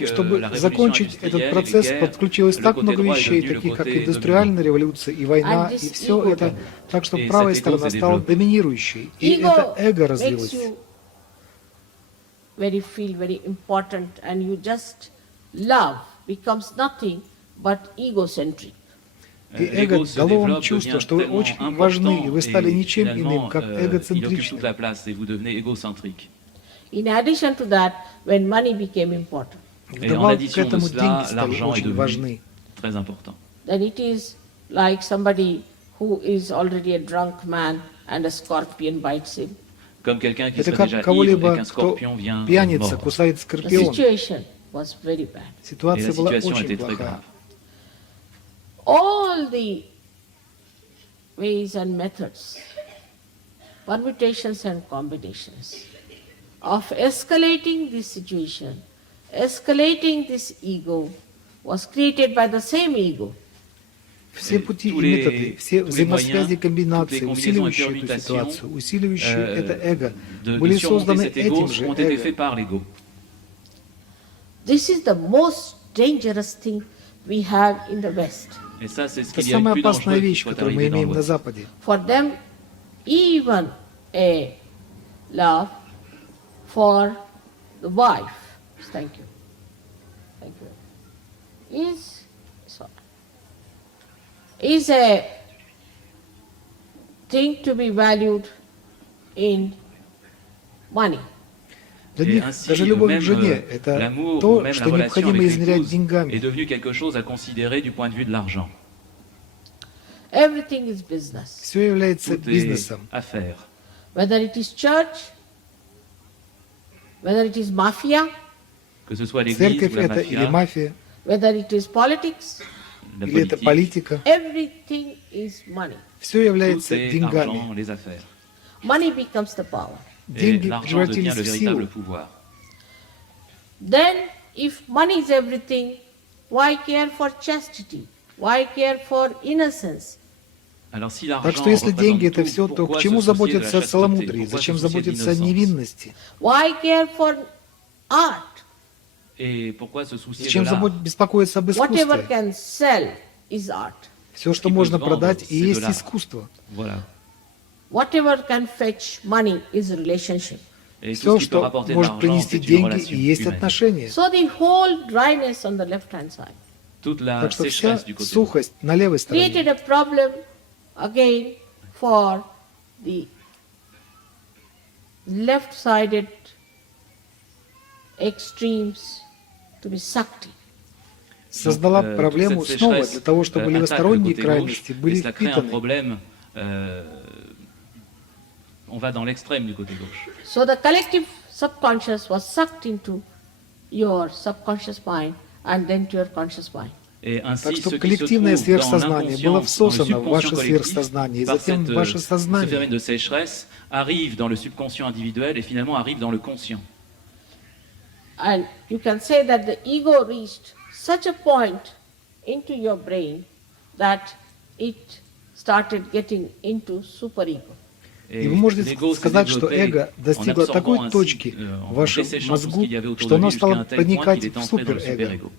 Чтобы закончить этот процесс, подключилось так много вещей, таких как индустриальная революция и война, и все это, так что правая сторона стала доминирующей, и это эго развилось. Very important, and you just love becomes nothing but egocentric. И эго дало вам чувство, что вы очень важны, и вы стали ничем иным, как эгоцентричны. In addition to that, when money became important, вдобавок к этому деньги стали очень важны. then it is like somebody who is already a drunk man and a scorpion bites him. Это как кого-либо, кто пьяница, кусает The скорпион. situation was very bad. Ситуация была очень плохая. All the ways and methods, permutations and combinations of escalating this situation, escalating this ego, was created by the same ego. Все пути и методы, все взаимосвязи и комбинации, усиливающие эту ситуацию, усиливающие это эго, были созданы этим же эго. This is the most dangerous thing we have in the West. Это самая опасная вещь, которую мы имеем на Западе. For them, even a love for the wife, thank you, is a thing to be valued in money. Для них даже любовь к жене – это то, что необходимо измерять деньгами. Everything is business. Все является бизнесом. Whether it is church, whether it is mafia, Церковь – это или мафия, whether it is politics, или это политика. everything is money. Все является деньгами. Money becomes the power. Деньги превратились в силу. Then, if money is everything, why care for chastity? Why care for innocence? Так что если деньги – это все, то к чему заботиться о целомудрии? Зачем заботиться о невинности? Why care for art? Зачем беспокоиться об Whatever искусстве? can sell is art. Все, что можно продать, и есть искусство. Whatever can fetch money is relationship. Все, что может принести деньги, и есть отношения. So the whole dryness on the left-hand side Так что вся сухость на левой created стороне a problem again for the left-sided extremes to be sucked in. создала проблему снова для того, чтобы левосторонние крайности были впитаны. On va dans l'extrême du côté gauche. So the collective subconscious was sucked into your subconscious mind and then to your conscious mind. Так что коллективное сверхсознание было всосано в ваше сверхсознание, и затем в ваше сознание. Ce phénomène de sécheresse arrive dans le subconscient individuel et finalement arrive dans le conscient. And you can say that the ego reached such a point into your brain that it started getting into superego. И вы можете сказать, что эго достигло такой точки в вашем мозгу, что оно стало проникать в суперэго.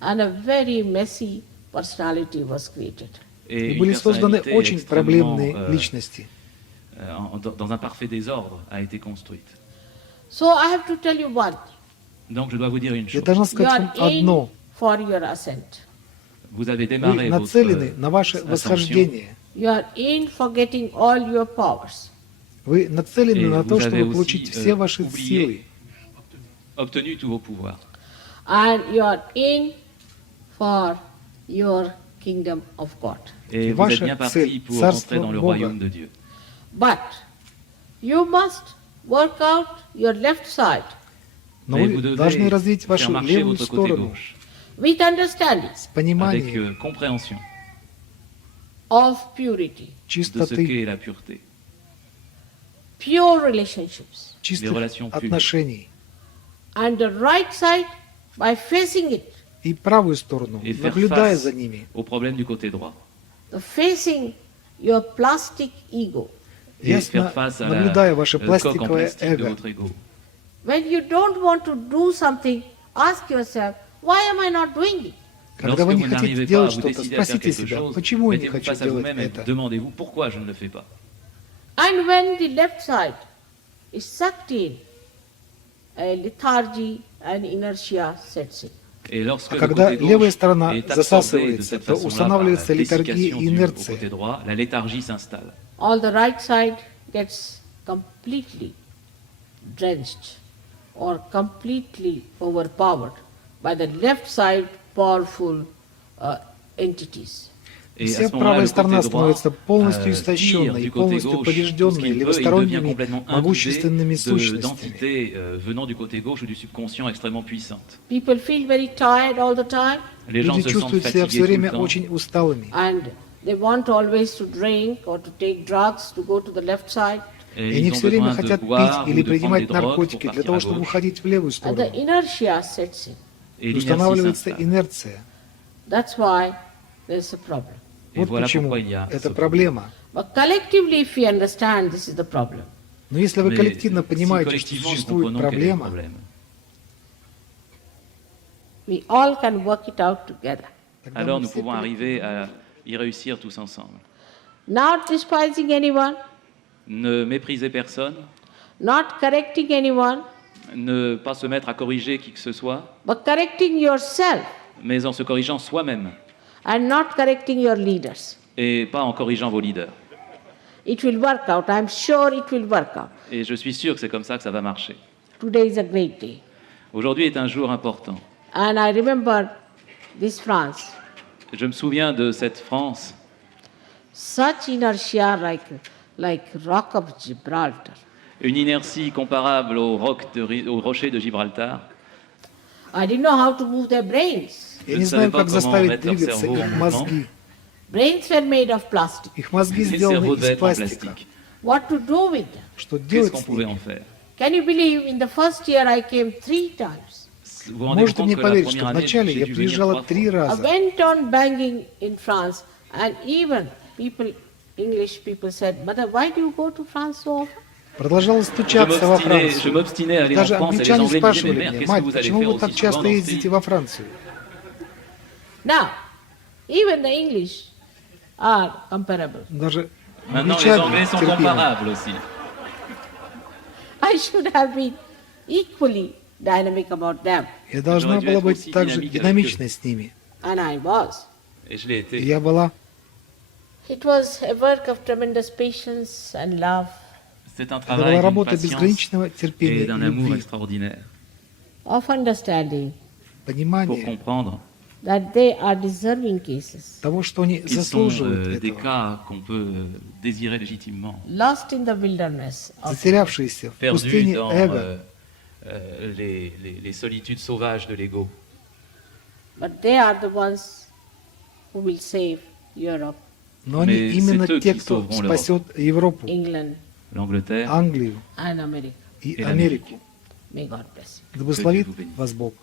And a very messy personality was created. И были созданы очень проблемные личности. Dans un parfait désordre a été construite. So I have to tell you one. Donc je dois vous dire une Я chose. должна You сказать вам are in одно. for your ascent. Vous avez Вы démarré нацелены на ваше ascension. восхождение. You are in for getting all your powers. Вы нацелены Et на то, vous avez чтобы получить aussi все ваши oublié, силы. obtenu tous vos pouvoirs. And you are in for your kingdom of God. Et vous Ваша êtes bien parti цель – pour царство entrer dans le Бога. royaume de Dieu. But you must work out your left side Но Mais vous вы devez должны развить faire вашу marcher левую votre côté сторону gauche with understanding с avec пониманием compréhension of purity, de ce чистоты, qu'est la pureté, pure relationships, чистых relations pures. отношений. and the right side by facing it. И правую сторону, et faire наблюдая face за ними. aux problèmes du côté droit. The facing your plastic ego. Et Ясно, faire face à наблюдая la ваше coque en пластиковое plastique de эго. votre ego. When you don't want to do something ask yourself, why am I not doing it? Когда вы не хотите делать что-то, спросите себя, почему я не хочу делать это? Demandez-vous pourquoi je ne le fais pas. And when the left side is sucked in, a lethargy and inertia sets in. А когда левая сторона засасывается, то устанавливается летаргия и инерция. All the right side gets completely drenched or completely overpowered by the left side powerful entities. И вся правая сторона становится полностью истощенной и полностью побежденной левосторонними могущественными сущностями. People feel very tired all the time. Люди чувствуют себя все время очень усталыми. And they want always to drink or to take drugs to go to the left side. И они все время хотят пить или принимать наркотики для того, чтобы уходить в левую сторону. And the inertia sets in. И устанавливается инерция. That's why there's a problem. Вот почему это проблема. But collectively, if we understand this is the problem, Но если вы коллективно понимаете, что существует проблема, we all can work it out together. Alors nous pouvons arriver à y réussir tous ensemble. Not despising anyone, Ne méprisez personne, not correcting anyone, ne pas se mettre à corriger qui que ce soit, but correcting yourself mais en se corrigeant soi-même and not correcting your leaders. et pas en corrigeant vos leaders. It will work out. I'm sure it will work out. Et je suis sûr que c'est comme ça que ça va marcher. Today is a great day. Aujourd'hui est un jour important. And I remember this France. Je me souviens de cette France, Such inertia like rock of Gibraltar. une inertie comparable au rocher de Gibraltar. I didn't know how to move their brains. Я не знаю, как заставить двигаться их мозги. Brains were made of plastic. Их мозги сделаны из пластика. What to do with them? Что Qu'est-ce делать qu'on с pouvait en ними? faire? Can you believe in the first year I came 3 times? Vous vous rendez Можете compte мне que la поверить, что première année, вначале j'ai я dû venir приезжала 3 3 fois. I раза. went on banging in France, and even English people said, "Mother, why do you go to France so often?" Продолжала стучаться во Je Францию. m'obstinais à aller en Даже France et les англичане Anglais me disaient, mais спрашивали mère, меня, qu'est-ce que мать, vous allez почему faire вы так aussi часто souvent dans ce ездите pays? во Францию? Now, even the English are comparable. Даже Maintenant, les англичане Anglais sont терпимы. comparables aussi. I should have been equally dynamic about them, Я должна J'aurais dû была être быть aussi также dynamique avec динамичной с ними. and I was. Et je l'ai И été. я была. It was a work of tremendous patience and love, C'est un Это travail была d'une работа patience безграничного терпения et и d'un amour любви, extraordinaire of understanding pour понимания comprendre that they are deserving cases, того, что они qu'ils sont заслуживают des этого. cas qu'on peut désirer légitimement, lost in the wilderness of Затерявшиеся в perdus пустыне dans эго, les solitudes sauvages de l'ego. but they are the ones who will save Europe, но они Mais именно c'est eux те, qui кто sauveront спасет Европу, England, L'Angleterre, Англию and America. и И Америку. May God bless you. Да благословит вас Бог.